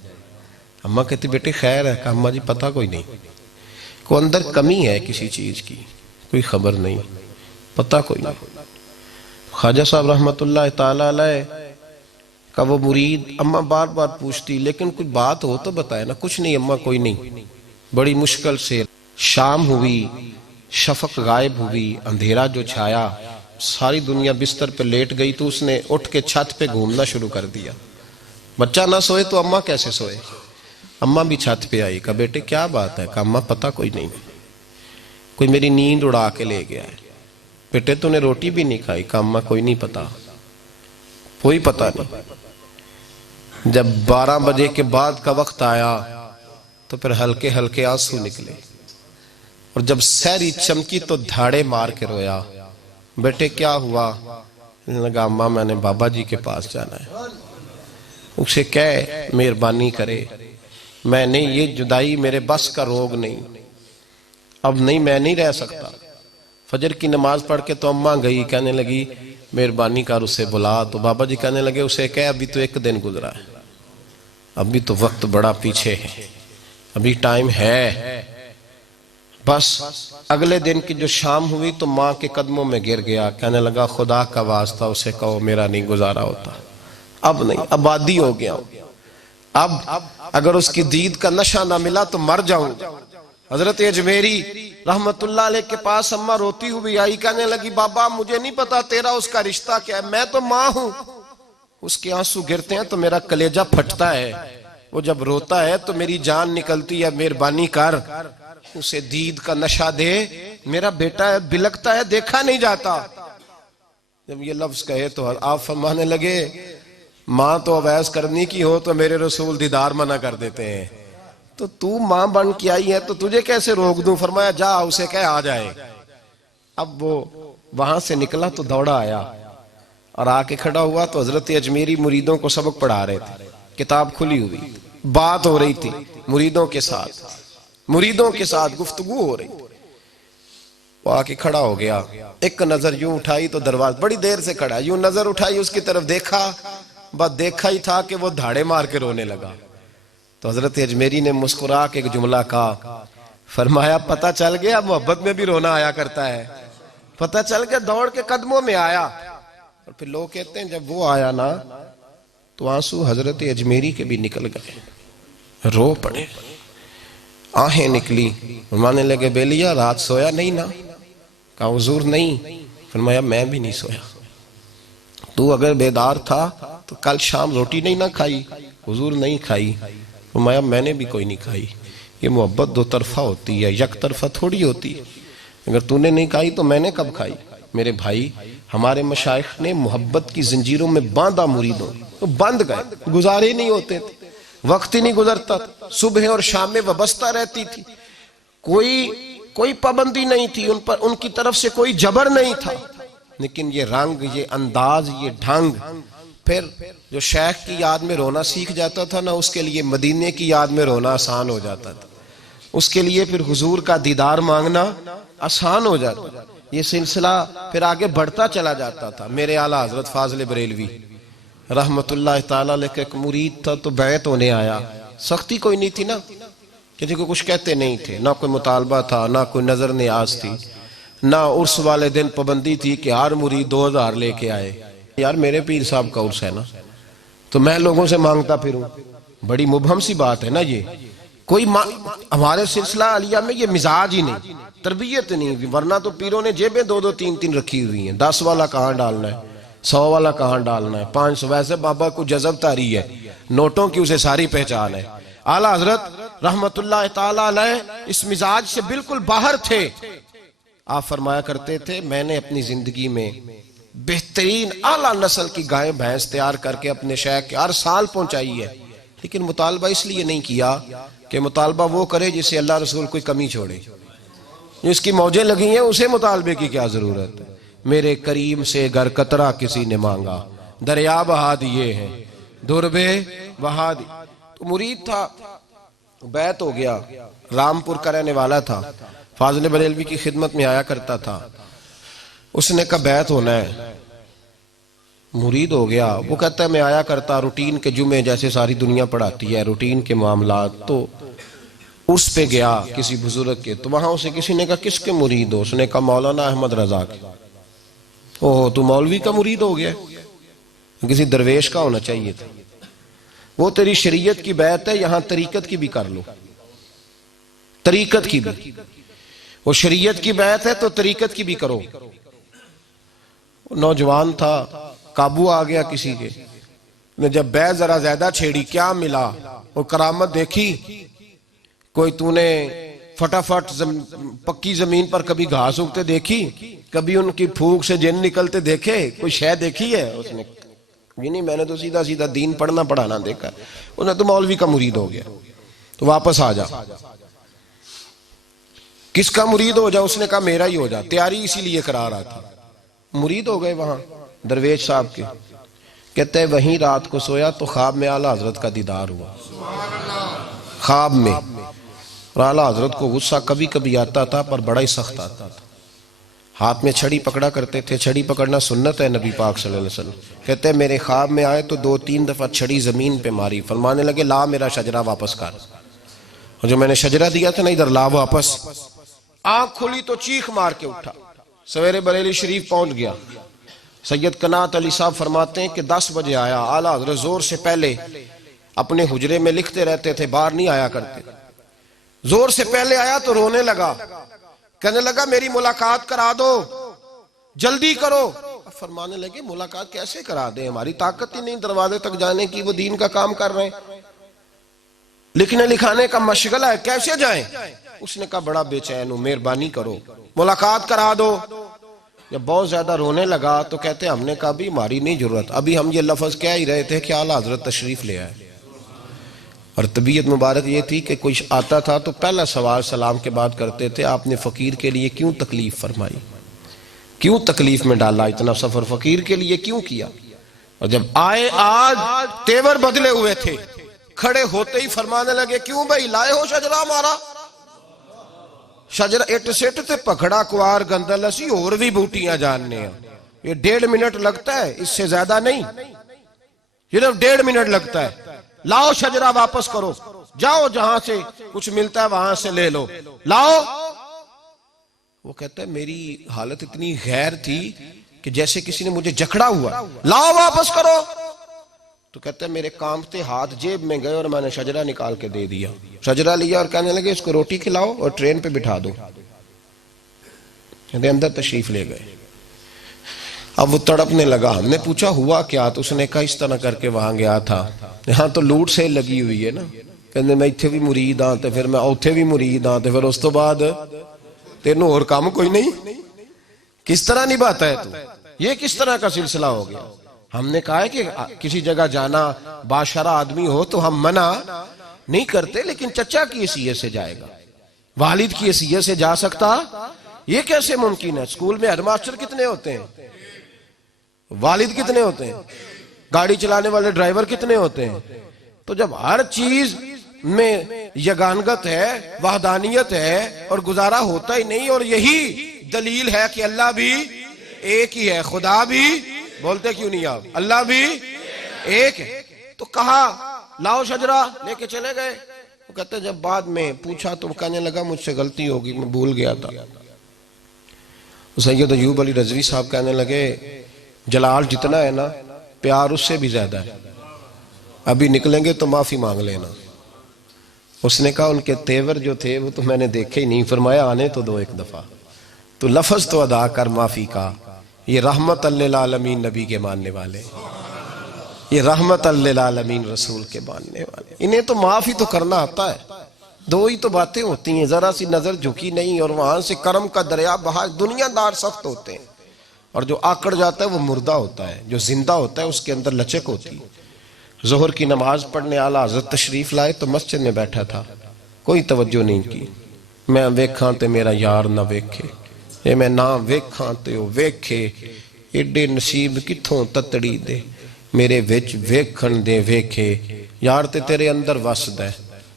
اماں کہتی، بیٹے خیر ہے؟ کہا اماں جی پتہ کوئی نہیں، کوئی اندر کمی ہے کسی چیز کی، کوئی خبر نہیں، پتہ کوئی نہیں. خواجہ صاحب رحمت اللہ تعالیٰ علیہ کا وہ مرید اماں بار بار پوچھتی، لیکن کوئی بات ہو تو بتائے نا. کچھ نہیں اماں، کوئی نہیں. بڑی مشکل سے شام ہوئی، شفق غائب ہوئی، اندھیرا جو چھایا، ساری دنیا بستر پہ لیٹ گئی. تو اس نے اٹھ کے چھت پہ گھومنا شروع کر دیا. بچہ نہ سوئے تو اماں کیسے سوئے؟ اماں بھی چھت پہ آئی. کہا بیٹے کیا بات ہے؟ کہا اماں پتہ کوئی نہیں، کوئی میری نیند اڑا کے لے گیا ہے. بیٹے تو نے روٹی بھی نہیں کھائی؟ کہا اماں کوئی نہیں پتا، کوئی پتہ نہیں. جب 12 بجے کے بعد کا وقت آیا تو پھر ہلکے ہلکے آنسو نکلے، اور جب سحری چمکی تو دھاڑے مار کے رویا. بیٹے کیا ہوا؟ لگا اماں میں نے بابا جی کے پاس جانا ہے، اسے کہے مہربانی کرے، میں نہیں، یہ جدائی میرے بس کا روگ نہیں، اب نہیں، میں نہیں رہ سکتا. فجر کی نماز پڑھ کے تو اماں گئی، کہنے لگی مہربانی کر اسے بلا. تو بابا جی کہنے لگے، اسے کہے ابھی تو 1 دن گزرا ہے، ابھی تو وقت بڑا پیچھے ہے، ابھی ٹائم ہے. بس اگلے دن کی جو شام ہوئی تو ماں کے قدموں میں گر گیا. کہنے لگا خدا کا واسطہ اسے کہو میرا نہیں گزارا ہوتا، اب نہیں، آبادی ہو گیا ہوں، اب اگر اس کی دید کا نشہ نہ ملا تو مر جاؤں. حضرت اجمیری رحمت اللہ علیہ کے پاس اماں روتی ہوئی آئی. کہنے لگی بابا مجھے نہیں پتا تیرا اس کا رشتہ کیا ہے، میں تو ماں ہوں. اس کے آنسو گرتے ہیں تو میرا کلیجہ پھٹتا ہے، وہ جب روتا ہے تو میری جان نکلتی ہے. مہربانی کر اسے دید کا نشہ دے، میرا بیٹا ہے، بلکتا ہے، دیکھا نہیں جاتا. جب یہ لفظ کہے تو آپ فرمانے لگے، ماں تو اویس کرنی کی ہو تو میرے رسول دیدار منع کر دیتے ہیں. تو ماں بن کے آئی ہے تو تجھے کیسے روک دوں؟ فرمایا جا اسے کہہ آ جائے۔ اب وہ وہاں سے نکلا تو دوڑا آیا اور آ کے کھڑا ہوا تو حضرت اجمیری مریدوں کو سبق پڑھا رہے تھے، کتاب کھلی ہوئی، بات ہو رہی تھی مریدوں کے ساتھ گفتگو ہو رہی۔ وہ آ کے کھڑا ہو گیا، ایک نظر یوں اٹھائی تو دروازہ، بڑی دیر سے کھڑا، یوں نظر اٹھائی اس کی طرف دیکھا، بس دیکھا ہی تھا کہ وہ دھاڑے مار کے رونے لگا۔ تو حضرت اجمیری نے مسکرا کے ایک جملہ کہا، فرمایا پتہ چل گیا محبت میں بھی رونا آیا کرتا ہے، پتہ چل گیا، دوڑ کے قدموں میں آیا۔ اور پھر لوگ کہتے ہیں جب وہ آیا نا تو آنسو حضرت اجمیری کے بھی نکل گئے، رو پڑے، آہیں نکلی۔ فرمانے لگے بیلیا رات سویا نہیں نا؟ کہا حضور نہیں۔ فرمایا میں بھی نہیں سویا، تو اگر بیدار تھا تو کل شام روٹی نہیں نہ کھائی؟ حضور نہیں کھائی۔ فرمایا میں نے بھی کوئی نہیں کھائی۔ یہ محبت دو طرفہ ہوتی ہے، یک طرفہ تھوڑی ہوتی ہے، اگر تو نے نہیں کھائی تو میں نے کب کھائی؟ میرے بھائی، ہمارے مشائخ نے محبت کی زنجیروں میں باندھا مریدوں، تو بند گئے، گزارے نہیں ہوتے تھے، وقت ہی نہیں گزرتا، صبح اور شام میں وابستہ رہتی تھی، کوئی پابندی نہیں تھی ان پر، ان کی طرف سے کوئی جبر نہیں تھا، لیکن یہ رنگ، یہ انداز، یہ ڈھنگ، پھر جو شیخ کی یاد میں رونا سیکھ جاتا تھا نا، اس کے لیے مدینے کی یاد میں رونا آسان ہو جاتا تھا، اس کے لیے پھر حضور کا دیدار مانگنا آسان ہو جاتا۔ یہ سلسلہ پھر آگے بڑھتا چلا جاتا تھا۔ میرے اعلیٰ حضرت فاضل بریلوی رحمت اللہ تعالیٰ علیہ کا ایک مرید تھا تو بیعت ہونے آیا، سختی کوئی نہیں تھی نا، کسی کو کچھ کہتے نہیں تھے، نہ کوئی مطالبہ تھا، نہ کوئی نظر نیاز تھی، نہ عرس والے دن پابندی تھی کہ ہر مرید 2000 لے کے آئے۔ یار میرے پیر صاحب کا عرس ہے نا، تو میں لوگوں سے مانگتا پھروں، بڑی مبہم سی بات ہے نا یہ۔ کوئی ہمارے سلسلہ علیہ میں یہ مزاج ہی نہیں، تربیت نہیں، ورنہ تو پیروں نے جیبیں 2-2 3-3 رکھی ہوئی ہیں، 10 والا کہاں ڈالنا ہے، 100 والا کہاں ڈالنا ہے، 500۔ ویسے بابا کو جذب تاری ہے، نوٹوں کی اسے ساری پہچان ہے۔ اعلیٰ حضرت رحمت اللہ تعالیٰ علیہ اس مزاج سے بالکل باہر تھے۔ آپ فرمایا کرتے تھے میں نے اپنی زندگی میں بہترین اعلیٰ نسل کی گائے بھینس تیار کر کے اپنے شیخ کے ہر سال پہنچائی ہے، لیکن مطالبہ اس لیے نہیں کیا کہ مطالبہ وہ کرے جسے اللہ رسول کوئی کمی چھوڑے، جس کی موجیں لگی ہیں اسے مطالبے کی کیا ضرورت ہے۔ میرے کریم سے گر قطرہ کسی نے مانگا، دریا بہا دیے ہیں، دربے بہا دی۔ تو مرید تھا، بیعت ہو گیا، رامپور کا رہنے والا تھا، فاضل بریلوی کی خدمت میں آیا کرتا تھا۔ اس نے کہا بیعت ہونا ہے، مرید ہو گیا۔ وہ کہتا ہے میں آیا کرتا روٹین کے جمعے جیسے ساری دنیا پڑھاتی ہے، روٹین کے معاملات، تو اس پہ گیا کسی بزرگ کے، تو وہاں اسے کسی نے کہا کس کے مرید ہو؟ اس نے کہا مولانا احمد رضا کے۔ اوہ تو مولوی کا مرید ہو گیا، کسی درویش کا ہونا چاہیے تھا۔ وہ تیری شریعت کی بیعت ہے، یہاں طریقت کی بھی کر لو، طریقت کی بھی، وہ شریعت کی بیعت ہے تو طریقت کی بھی کرو۔ نوجوان تھا، قابو آ گیا کسی کے، جب بیعت ذرا زیادہ چھیڑی، کیا ملا؟ وہ کرامت دیکھی، کوئی تو نے فٹافٹ پکی زمین پر کبھی گھاس اگتے دیکھی؟ کبھی ان کی پھونک سے جن نکلتے دیکھے؟ کوئی شے دیکھی ہے؟ اس نے نہیں، میں نے تو سیدھا سیدھا دین پڑھنا پڑھانا دیکھا۔ اس نے تو مولوی کا مرید ہو گیا، تو واپس آ جا۔ کس کا مرید ہو جا؟ اس نے کہا میرا ہی ہو جا، تیاری اسی لیے کرا رہا تھا۔ مرید ہو گئے وہاں درویش صاحب کے۔ کہتے ہیں وہیں رات کو سویا تو خواب میں اعلیٰ حضرت کا دیدار ہوا، خواب میں۔ اور اعلیٰ حضرت کو غصہ کبھی کبھی آتا تھا پر بڑا ہی سخت آتا تھا۔ ہاتھ میں چھڑی پکڑا کرتے تھے، چھڑی پکڑنا سنت ہے نبی پاک صلی اللہ علیہ وسلم۔ کہتے ہیں میرے خواب میں آئے تو 2-3 دفعہ چھڑی زمین پہ ماری، فرمانے لگے لا میرا شجرہ واپس کر، اور جو میں نے شجرہ دیا تھا نا ادھر لا واپس۔ آنکھ کھلی تو چیخ مار کے اٹھا، سویرے بریلی شریف پہنچ گیا۔ سید قنات علی صاحب فرماتے ہیں کہ 10 بجے آیا، اعلیٰ حضرت زور سے پہلے اپنے حجرے میں لکھتے رہتے تھے، باہر نہیں آیا کرتے۔ زور سے پہلے آیا تو رونے لگا، کہنے لگا میری ملاقات کرا دو، جلدی کرو۔ فرمانے لگے ملاقات کیسے کرا دیں، ہماری طاقت ہی نہیں دروازے تک جانے کی، وہ دین کا کام کر رہے ہیں، لکھنے لکھانے کا مشغلہ ہے، کیسے جائیں؟ اس نے کہا بڑا بے چین ہوں، مہربانی کرو ملاقات کرا دو۔ جب بہت زیادہ رونے لگا تو کہتے ہم نے کہا بھی ہماری نہیں ضرورت، ابھی ہم یہ لفظ کہہ ہی رہے تھے کہ اعلیٰ حضرت تشریف لے آئے۔ اور طبیعت مبارک یہ تھی کہ کوئی آتا تھا تو پہلا سوال سلام کے بعد کرتے تھے، آپ نے فقیر کے لیے کیوں تکلیف فرمائی، کیوں تکلیف میں ڈالا، اتنا سفر فقیر کے لیے کیوں کیا؟ اور جب آئے آج تیور بدلے ہوئے تھے، کھڑے ہوتے ہی فرمانے لگے کیوں بھائی لائے ہو شجرہ ہمارا؟ شجرہ اٹ سٹ تے پکھڑا کوار گندل اسی اور بھی بوٹیاں جاننے ہیں، یہ 1.5 منٹ لگتا ہے، اس سے زیادہ نہیں، صرف 1.5 منٹ لگتا ہے، لاؤ شجرہ واپس کرو، جاؤ جہاں سے کچھ ملتا ہے وہاں سے لے لو، لاؤ۔ وہ کہتا ہے میری حالت اتنی غیر تھی کہ جیسے کسی نے مجھے جکڑا ہوا، لاؤ واپس کرو۔ تو کہتا ہے میرے کانپتے ہاتھ جیب میں گئے اور میں نے شجرہ نکال کے دے دیا، شجرہ لیا اور کہنے لگے اس کو روٹی کھلاؤ اور ٹرین پہ بٹھا دو، اندر تشریف لے گئے۔ اب وہ تڑپنے لگا، ہم نے پوچھا ہوا کیا؟ تو اس نے کہا اس طرح کر کے وہاں گیا تھا، یہاں تو لوٹ سے لگی ہوئی ہے نا، کہنے میں اتھے بھی مرید ہاں تے پھر میں اوتھے بھی مرید ہاں تے پھر اس تو بعد تینوں اور کام کوئی نہیں، کس طرح نبھاتا ہے تو؟ یہ کس طرح کا سلسلہ ہو گیا؟ ہم نے کہا ہے کہ کسی جگہ جانا باشرہ آدمی ہو تو ہم منع نہیں کرتے، لیکن چچا کی حیثیت سے جائے گا، والد کی حیثیت سے جا سکتا؟ یہ کیسے ممکن ہے؟ اسکول میں ہیڈ ماسٹر کتنے ہوتے ہیں، والد کتنے ہوتے ہیں، گاڑی چلانے والے ڈرائیور کتنے ہوتے ہیں؟ تو جب ہر چیز میں یگانگت ہے، وحدانیت ہے اور گزارا ہوتا ہی نہیں، اور یہی دلیل ہے کہ اللہ بھی ایک ہی ہے، خدا بھی، بولتے کیوں نہیں آپ، اللہ بھی ایک ہے۔ تو کہا لاؤ شجرہ، لے کے چلے گئے۔ وہ کہتے جب بعد میں پوچھا تو کہنے لگا مجھ سے غلطی ہوگی، میں بھول گیا تھا۔ سید ایوب علی رضوی صاحب کہنے لگے جلال جتنا ہے نا پیار اس سے بھی زیادہ ہے، ابھی نکلیں گے تو معافی مانگ لینا۔ اس نے کہا ان کے تیور جو تھے وہ تو میں نے دیکھے ہی نہیں، فرمایا آنے تو دو ایک دفعہ، تو لفظ تو ادا کر معافی کا۔ یہ رحمت للعالمین نبی کے ماننے والے، یہ رحمت للعالمین رسول کے ماننے والے، انہیں تو معافی تو کرنا آتا ہے۔ دو ہی تو باتیں ہوتی ہیں، ذرا سی نظر جھکی نہیں اور وہاں سے کرم کا دریا بہا۔ دنیا دار سخت ہوتے ہیں اور جو آکڑ جاتا ہے وہ مردہ ہوتا ہے، جو زندہ ہوتا ہے اس کے اندر لچک ہوتی ہے۔ ظہر کی نماز پڑھنے اعلیٰ حضرت تشریف لائے تو مسجد میں بیٹھا تھا، کوئی توجہ نہیں کی۔ میں ویکھاں تے میرا یار نہ ویکھے، اے میں نہ ویکھاں تے وہ ویکھے، ایڈے نصیب کتھوں تتڑی دے، میرے وچ ویکھن دے ویکھے، یار تے تیرے اندر وسد ہے،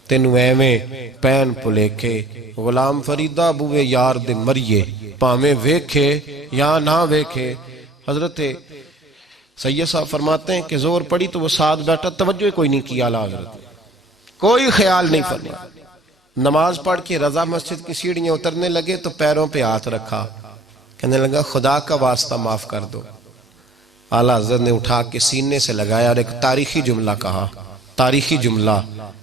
تینوں ایویں پین پلیکھے، غلام فریدہ بوے یار دے مریے، پامیں ویکھے یا نہ ویکھے۔ حضرت سید صاحب فرماتے ہیں کہ زور پڑی تو وہ ساتھ بیٹھا، توجہ کوئی نہیں کیا اعلیٰ حضرت، کوئی خیال نہیں فرمایا۔ نماز پڑھ کے رضا مسجد کی سیڑھیاں اترنے لگے تو پیروں پہ ہاتھ رکھا، کہنے لگا خدا کا واسطہ معاف کر دو۔ اعلیٰ حضرت نے اٹھا کے سینے سے لگایا اور ایک تاریخی جملہ کہا، تاریخی جملہ۔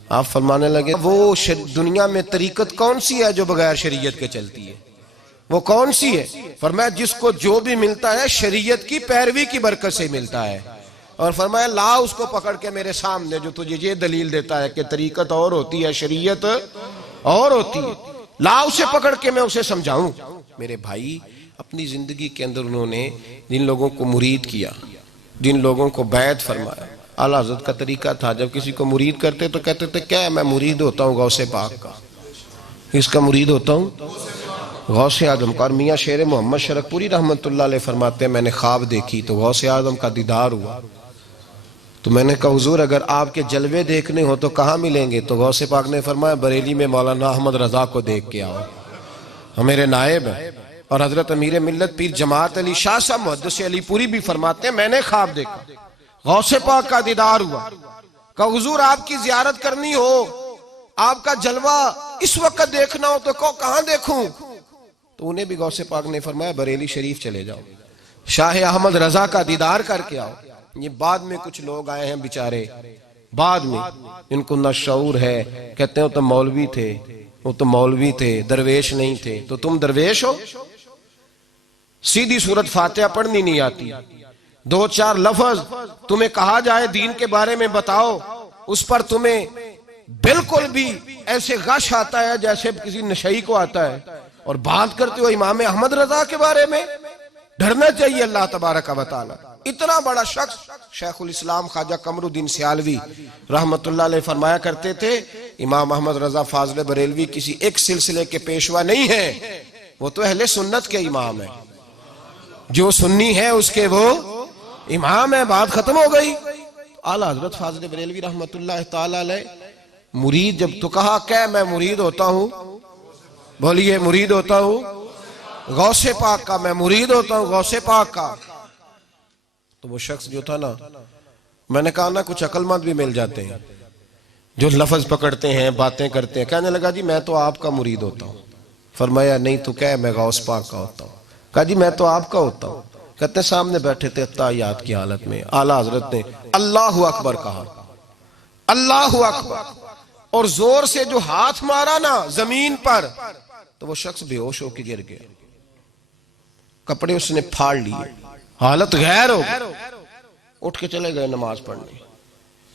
آپ فرمانے لگے وہ دنیا میں طریقت کون سی ہے جو بغیر شریعت کے چلتی ہے؟ وہ کون سی ہے؟ فرمایا جس کو جو بھی ملتا ہے شریعت کی پیروی کی برکت سے ملتا ہے۔ اور فرمایا لا اس کو پکڑ کے میرے سامنے جو تجھے یہ دلیل دیتا ہے کہ طریقت اور ہوتی ہے شریعت اور ہوتی ہے، لا اسے پکڑ کے میں اسے سمجھاؤں۔ میرے بھائی اپنی زندگی کے اندر انہوں نے جن لوگوں کو مرید کیا، جن لوگوں کو بیعت فرمایا، اعلیٰ حضرت کا طریقہ تھا جب کسی کو مرید کرتے تو کہتے تھے کیا میں مرید ہوتا ہوں غوث پاک کا، اس کا مرید ہوتا ہوں غوث اعظم کا۔ اور میاں شیر محمد شرک پوری رحمت اللہ علیہ فرماتے ہیں میں نے خواب دیکھی تو غوث اعظم کا دیدار ہوا، تو میں نے کہا حضور اگر آپ کے جلوے دیکھنے ہو تو کہاں ملیں گے؟ تو غوث پاک نے فرمایا بریلی میں مولانا احمد رضا کو دیکھ کے آؤ، ہم میرے نائب ہیں۔ اور حضرت امیر ملت پیر جماعت علی شاہ صاحب محدث علی پوری بھی فرماتے ہیں میں نے خواب دیکھا، غوث پاک کا دیدار ہوا، کہ حضور آپ کی زیارت کرنی ہو، آپ کا جلوہ اس وقت دیکھنا ہو تو کہاں دیکھوں؟ تو انہیں بھی غوث پاک نے فرمایا بریلی شریف چلے جاؤ، شاہ احمد رضا کا دیدار کر کے آؤ۔ یہ بعد میں کچھ لوگ آئے ہیں بیچارے، بعد میں ان کو نہ شعور ہے، کہتے ہیں وہ تو مولوی تھے، وہ تو مولوی تھے، درویش نہیں تھے۔ تو تم درویش ہو؟ سیدھی سورت فاتحہ پڑھنی نہیں آتی، دو چار لفظ تمہیں کہا جائے دین کے بارے میں بتاؤ، اس پر تمہیں بالکل بھی ایسے غش آتا ہے جیسے کسی نشئی کو آتا ہے، اور بات کرتے ہو امام احمد رضا کے بارے میں۔ ڈرنا چاہیے اللہ تبارک و تعالی۔ اتنا بڑا شخص شیخ الاسلام خواجہ قمر الدین سیالوی رحمت اللہ علیہ فرمایا کرتے تھے امام احمد رضا فاضل بریلوی کسی ایک سلسلے کے پیشوا نہیں ہیں، وہ تو اہل سنت کے امام ہیں، جو سنی ہے اس کے وہ امام ہے، بات ختم ہو گئی۔ اعلیٰ حضرت فاضل بریلوی رحمت اللہ تعالی علیہ مرید جب تو کہا کہ میں مرید ہوتا ہوں، بولیے مرید ہوتا ہوں غوث پاک کا، میں مرید ہوتا ہوں غوث پاک کا، تو وہ شخص جو تھا نا، میں نے کہا نا کچھ عقل مند بھی مل جاتے ہیں جو لفظ پکڑتے ہیں باتیں کرتے ہیں، کہنے لگا جی میں تو آپ کا مرید ہوتا ہوں۔ فرمایا نہیں تو کہہ میں غوث پاک کا ہوتا ہوں۔ کہا جی میں تو آپ کا ہوتا ہوں۔ کہتے ہیں سامنے بیٹھے تھے تحیات کی حالت میں، اعلیٰ حضرت نے اللہ اکبر کہا، اللہ اکبر، اور زور سے جو ہاتھ مارا نا زمین پر تو وہ شخص بے ہوش ہو کے گر گیا، کپڑے اس نے پھاڑ لیے، حالت غیر ہو گئی، اٹھ کے چلے گئے نماز پڑھنے۔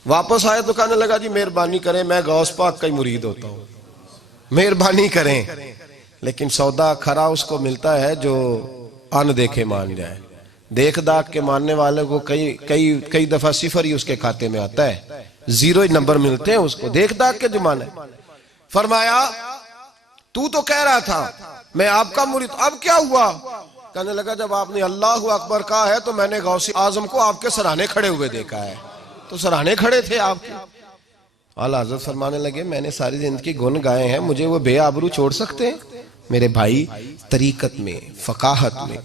واپس آئے تو کہنے لگا جی مہربانی کریں میں غوث پاک کا ہی مرید ہوتا ہوں، مہربانی کریں۔ لیکن سودا کھرا اس کو ملتا ہے جو ان دیکھے مان جائے، دیکھ داکھ کے ماننے والے کو کئی دفعہ صفر ہی اس کے کھاتے میں آتا ہے، زیرو ہی نمبر ملتے ہیں اس کو، دیکھ داکھ کے جو مانے۔ فرمایا تو کہہ رہا تھا میں آپ کا مرید، اب کیا ہوا؟ کہنے لگا جب آپ نے اللہ اکبر کہا ہے تو میں نے غوث اعظم کو آپ کے سرانے کھڑے ہوئے دیکھا ہے، تو سرانے کھڑے تھے آپ کے۔ اعلیٰ حضرت فرمانے لگے میں نے ساری زندگی گن گائے ہیں، مجھے وہ بے آبرو چھوڑ سکتے ہیں؟ میرے بھائی طریقت میں، فقاہت میں،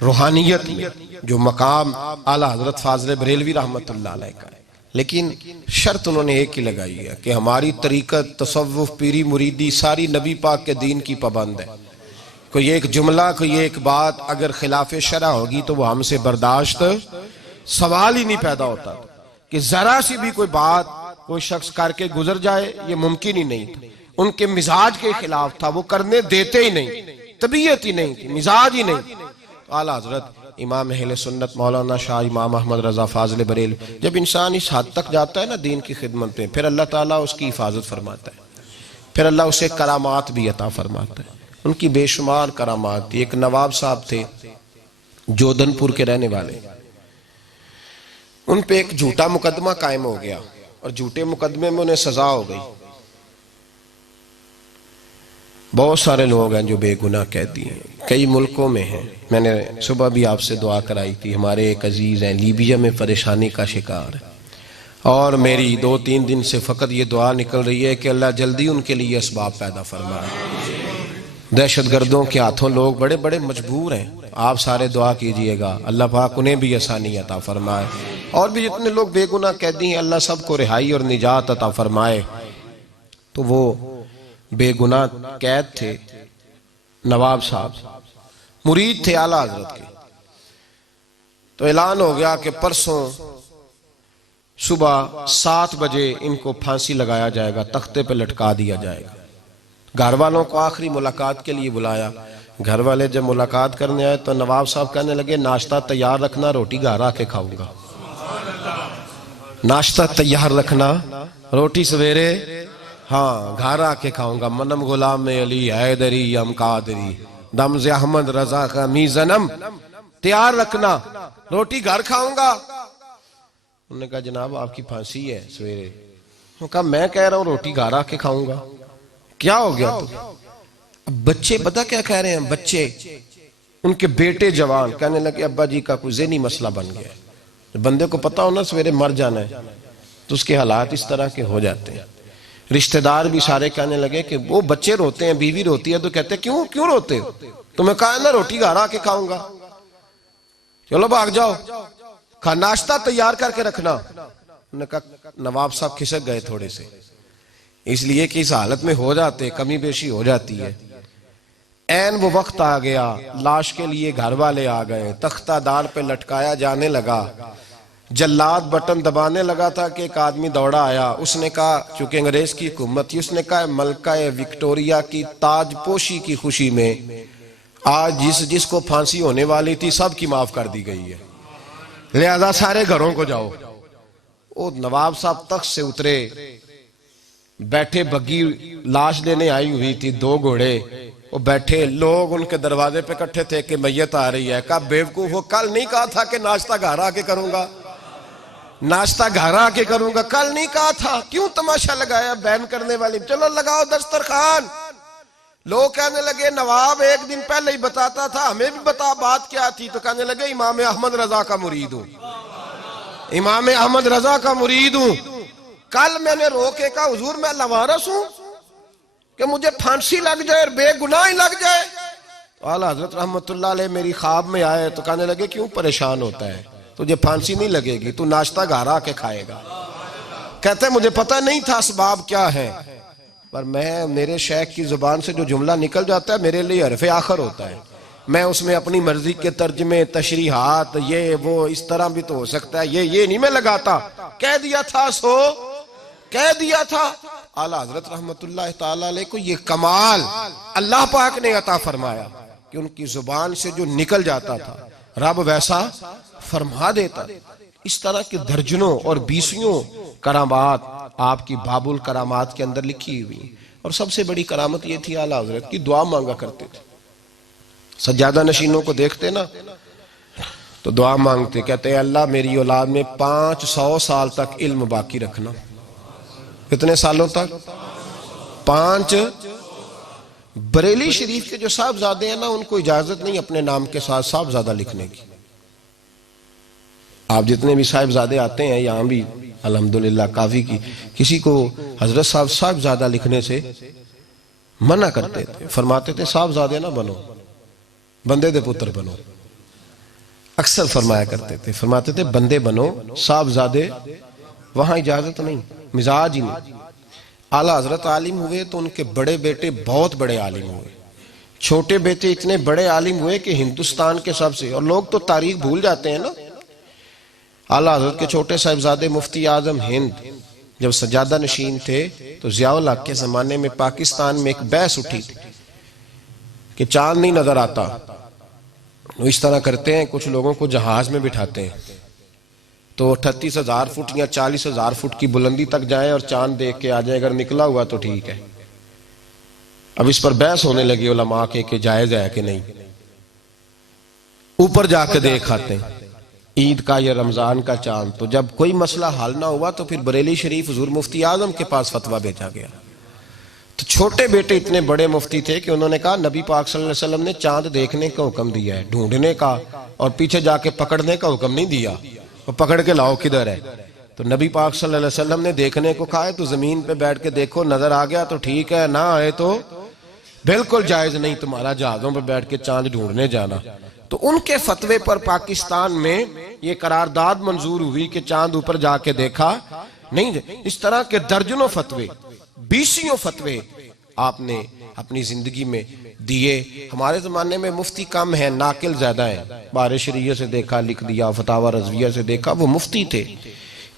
روحانیت میں جو مقام اعلیٰ حضرت فاضل بریلوی رحمت اللہ علیہ کا ہے، لیکن شرط انہوں نے ایک ہی لگائی ہے کہ ہماری طریقت، تصوف، پیری، مریدی ساری نبی پاک کے دین کی پابند ہے۔ کوئی ایک جملہ، کوئی ایک بات اگر خلاف شرع ہوگی تو وہ ہم سے برداشت، سوال ہی نہیں پیدا ہوتا کہ ذرا سی بھی کوئی بات کوئی شخص کر کے گزر جائے، یہ ممکن ہی نہیں تھا۔ ان کے مزاج کے خلاف تھا، وہ کرنے دیتے ہی نہیں، طبیعت ہی نہیں تھی، مزاج ہی نہیں۔ اعلیٰ حضرت امام اہل سنت مولانا شاہ امام احمد رضا فاضل بریلوی، جب انسان اس حد تک جاتا ہے نا دین کی خدمت میں، پھر اللہ تعالیٰ اس کی حفاظت فرماتا ہے، پھر اللہ اسے کرامات بھی عطا فرماتا ہے۔ ان کی بے شمار کرامات تھی۔ ایک نواب صاحب تھے جودن پور کے رہنے والے، ان پہ ایک جھوٹا مقدمہ قائم ہو گیا اور جھوٹے مقدمے میں انہیں سزا ہو گئی۔ بہت سارے لوگ ہیں جو بے گناہ قیدی ہیں، کئی ملکوں میں ہیں۔ میں نے صبح بھی آپ سے دعا کرائی تھی، ہمارے ایک عزیز ہیں لیبیا میں پریشانی کا شکار ہے، اور میری 2-3 دن سے فقط یہ دعا نکل رہی ہے کہ اللہ جلدی ان کے لیے اسباب پیدا فرمائے۔ دہشت گردوں کے ہاتھوں لوگ بڑے بڑے مجبور ہیں، آپ سارے دعا کیجئے گا اللہ پاک انہیں بھی آسانی عطا فرمائے، اور بھی جتنے لوگ بے گناہ قیدی ہیں اللہ سب کو رہائی اور نجات عطا فرمائے۔ تو وہ بے گناہ قید تھے، نواب صاحب مرید تھے اعلیٰ حضرت کے۔ تو اعلان ہو گیا کہ پرسوں صبح 7 بجے ان کو پھانسی لگایا جائے گا، تختے پہ لٹکا دیا جائے گا۔ گھر والوں کو آخری ملاقات کے لیے بلایا، گھر والے جب ملاقات کرنے آئے تو نواب صاحب کہنے لگے ناشتہ تیار رکھنا، روٹی گھر آ کے کھاؤں گا۔ ناشتہ تیار رکھنا، روٹی سویرے ہاں گھر آ کے کھاؤں گا۔ منم غلام علی حیدری ام قادری دمز احمد رضا کا میزنم، تیار رکھنا، روٹی گھر کھاؤں گا۔ انہوں نے کہا جناب آپ کی پھانسی ہے سویرے۔ انہوں نے کہا میں کہہ رہا ہوں روٹی گھر آ کے کھاؤں گا۔ کیا ہو گیا تو بچے پتہ کیا کہہ رہے ہیں؟ بچے ان کے بیٹے جوان کہنے لگے ابا جی کا کوئی ذہنی مسئلہ بن گیا۔ بندے کو پتہ ہونا سویرے مر جانا ہے تو اس کے حالات اس طرح کے ہو جاتے ہیں۔ رشتہ دار بھی سارے کہنے لگے کہ وہ بچے روتے ہیں، بیوی روتی ہے تو کہتے ہیں کیوں روتے ہو؟ تمہیں کہا ہے نا روٹی گھر آ کے کھاؤں گا، چلو بھاگ جاؤ، ناشتہ تیار کر کے رکھنا۔ انہوں نے کہا نواب صاحب کھسک گئے تھوڑے سے، اس لیے کہ اس حالت میں ہو جاتے، کمی بیشی ہو جاتی ہے۔ این وہ وقت آ گیا، لاش کے لیے گھر والے آ گئے، تختہ دار پہ لٹکایا جانے لگا۔ جلاد بٹن دبانے لگا تھا کہ ایک آدمی دوڑا آیا، اس نے کہا چونکہ انگریز کی حکومت تھی، اس نے کہا ملکہ وکٹوریا کی تاج پوشی کی خوشی میں آج جس کو پھانسی ہونے والی تھی سب کی معاف کر دی گئی ہے، لہذا سارے گھروں کو جاؤ۔ وہ نواب صاحب تخت سے اترے، بیٹھے بگی لاش لینے آئی ہوئی تھی، 2 گھوڑے وہ بیٹھے لوگ ان کے دروازے پہ اکٹھے تھے کہ میت آ رہی ہے. کہا بیوقوف ہو، کل نہیں کہا تھا کہ ناشتہ گھر آ کے کروں گا، ناشتہ گھر آ کے کروں گا؟ کل نہیں کہا تھا؟ کیوں تماشا لگایا بین کرنے والی؟ چلو لگاؤ دسترخوان. لوگ کہنے لگے نواب ایک دن پہلے ہی بتاتا تھا، ہمیں بھی بتا بات کیا تھی. تو کہنے لگے امام احمد رضا کا مرید ہوں، امام احمد رضا کا مرید ہوں. کل میں نے رو کے کہا حضور میں لوارث ہوں کہ مجھے پھانسی لگ جائے اور بے گناہ ہی لگ جائے. اعلیٰ حضرت رحمت اللہ علیہ میری خواب میں آئے تو کہنے لگے کیوں پریشان ہوتا ہے، تجھے پھانسی نہیں لگے گی، تو ناشتہ گھر آ کے کھائے گا. کہتے ہیں مجھے پتہ نہیں تھا اسباب کیا ہیں، پر میرے شیخ کی زبان سے جو جملہ نکل جاتا ہے میرے لیے حرف آخر ہوتا ہے. میں اس میں اپنی مرضی کے ترجمے، تشریحات، یہ وہ اس طرح بھی تو ہو سکتا ہے، یہ نہیں میں لگاتا. کہہ دیا تھا سو کہہ دیا تھا. اعلیٰ حضرت رحمت اللہ تعالیٰ علیہ کو یہ کمال اللہ پاک نے عطا فرمایا کہ ان کی زبان سے جو نکل جاتا تھا رب ویسا فرما دیتا. اس طرح کے درجنوں اور بیسیوں کرامات آپ کی باب الکرامات کے اندر لکھی ہوئی. اور سب سے بڑی کرامت یہ تھی اعلیٰ حضرت کی دعا مانگا کرتے تھے. سجادہ نشینوں کو دیکھتے نا تو دعا مانگتے، کہتے ہیں اللہ میری اولاد میں 500 سال تک علم باقی رکھنا. کتنے سالوں تک؟ 5. بریلی شریف کے جو صاحبزادے ہیں نا ان کو اجازت نہیں اپنے نام کے ساتھ صاحبزادہ لکھنے کی. آپ جتنے بھی صاحبزادے آتے ہیں یہاں بھی الحمدللہ کافی کی کسی کو حضرت صاحب صاحبزادہ لکھنے سے منع کرتے تھے، فرماتے تھے صاحبزادے نہ بنو، بندے دے پتر بنو. اکثر فرمایا کرتے تھے، فرماتے تھے بندے بنو، صاحبزادے وہاں اجازت نہیں، مزاج ہی نہیں. اعلیٰ حضرت عالم ہوئے تو ان کے بڑے بیٹے بہت بڑے عالم ہوئے، چھوٹے بیٹے اتنے بڑے عالم ہوئے کہ ہندوستان کے سب سے، اور لوگ تو تاریخ بھول جاتے ہیں نا. اعلیٰ حضرت کے چھوٹے صاحبزادے مفتی اعظم ہند جب سجادہ نشین تھے تو ضیاء الحق کے زمانے میں پاکستان میں ایک بحث اٹھی تھی کہ چاند نہیں نظر آتا. اس طرح کرتے ہیں کچھ لوگوں کو جہاز میں بٹھاتے ہیں تو 38,000 فٹ یا 40,000 فٹ کی بلندی تک جائیں اور چاند دیکھ کے آ جائیں، اگر نکلا ہوا تو ٹھیک ہے. اب اس پر بحث ہونے لگی علماء کے کہ جائز ہے کہ نہیں. اوپر جا کے دیکھ آتے ہیں عید کا یا رمضان کا چاند. تو جب کوئی مسئلہ حل نہ ہوا تو پھر بریلی شریف حضور مفتی اعظم کے پاس فتویٰ بھیجا گیا. تو چھوٹے بیٹے اتنے بڑے مفتی تھے کہ انہوں نے کہا نبی پاک صلی اللہ علیہ وسلم نے چاند دیکھنے کا حکم دیا ہے، ڈھونڈنے کا اور پیچھے جا کے پکڑنے کا حکم نہیں دیا. وہ پکڑ کے لاؤ کدھر ہے. تو نبی پاک صلی اللہ علیہ وسلم نے دیکھنے کو کہا ہے تو زمین پہ بیٹھ کے دیکھو، نظر آ گیا تو ٹھیک ہے، نہ آئے تو بالکل جائز نہیں تمہارا جہازوں پہ بیٹھ کے چاند ڈھونڈنے جانا. تو ان کے فتوے پر پاکستان میں یہ قرارداد منظور ہوئی کہ چاند اوپر جا کے دیکھا نہیں. اس طرح کے درجنوں فتوے، 20 فتوے آپ نے اپنی زندگی میں دیے. ہمارے زمانے میں مفتی کم ہیں، ناقل زیادہ ہیں. بار شریعہ سے دیکھا لکھ دیا، فتاوی رضویہ سے دیکھا. وہ مفتی تھے،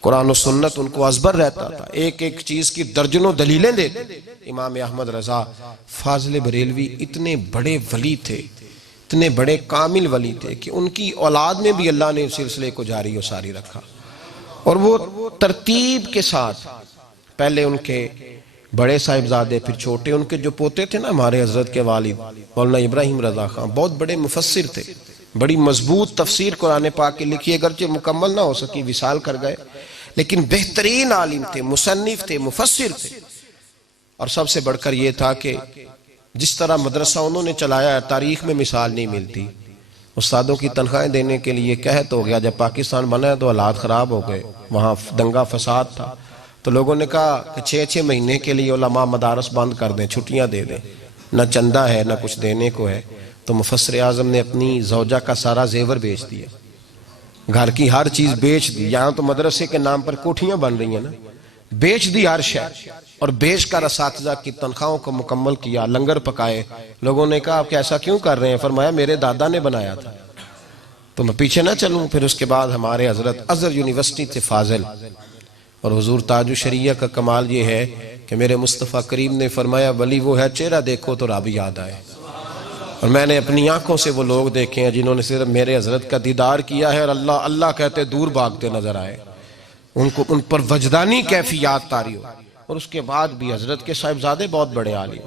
قرآن و سنت ان کو ازبر رہتا تھا، ایک ایک چیز کی درجنوں دلیلیں دیتے. امام احمد رضا فاضل بریلوی اتنے بڑے ولی تھے، اتنے بڑے کامل ولی تھے کہ ان کی اولاد میں بھی اللہ نے اس سلسلے کو جاری و ساری رکھا. اور وہ ترتیب کے ساتھ پہلے ان کے بڑے صاحبزادے، پھر چھوٹے، ان کے جو پوتے تھے نا ہمارے حضرت کے والد مولانا ابراہیم رضا خان بہت بڑے مفسر تھے، بڑی مضبوط تفسیر قرآن پاک کی لکھی، اگرچہ مکمل نہ ہو سکی، وصال کر گئے، لیکن بہترین عالم تھے، مصنف تھے، مفسر تھے. اور سب سے بڑھ کر یہ تھا کہ جس طرح مدرسہ انہوں نے چلایا ہے تاریخ میں مثال نہیں ملتی. استادوں کی تنخواہیں دینے کے لیے قحط ہو گیا، جب پاکستان بنا ہے تو حالات خراب ہو گئے، وہاں دنگا فساد تھا. تو لوگوں نے کہا کہ 6 مہینے کے لیے علماء مدارس بند کر دیں، چھٹیاں دے دیں، نہ چندہ ہے نہ کچھ دینے کو ہے. تو مفسر اعظم نے اپنی زوجہ کا سارا زیور بیچ دیا، گھر کی ہر چیز بیچ دی. یہاں تو مدرسے کے نام پر کوٹھیاں بن رہی ہیں نا، بیچ دی ہر شے، اور بیچ کر اساتذہ کی تنخواہوں کو مکمل کیا، لنگر پکائے. لوگوں نے کہا آپ ایسا کیوں کر رہے ہیں؟ فرمایا میرے دادا نے بنایا تھا تو میں پیچھے نہ چلوں. پھر اس کے بعد ہمارے حضرت ازہر یونیورسٹی تھے فاضل، اور حضور تاج الشریعہ کا کمال یہ ہے کہ میرے مصطفیٰ کریم نے فرمایا ولی وہ ہے چہرہ دیکھو تو رب یاد آئے. اور میں نے اپنی آنکھوں سے وہ لوگ دیکھے ہیں جنہوں نے صرف میرے حضرت کا دیدار کیا ہے اور اللہ اللہ کہتے دور بھاگتے نظر آئے، ان پر وجدانی کیفیات طاری ہو. اور اس کے بعد بھی حضرت کے صاحبزادے بہت بڑے عالم.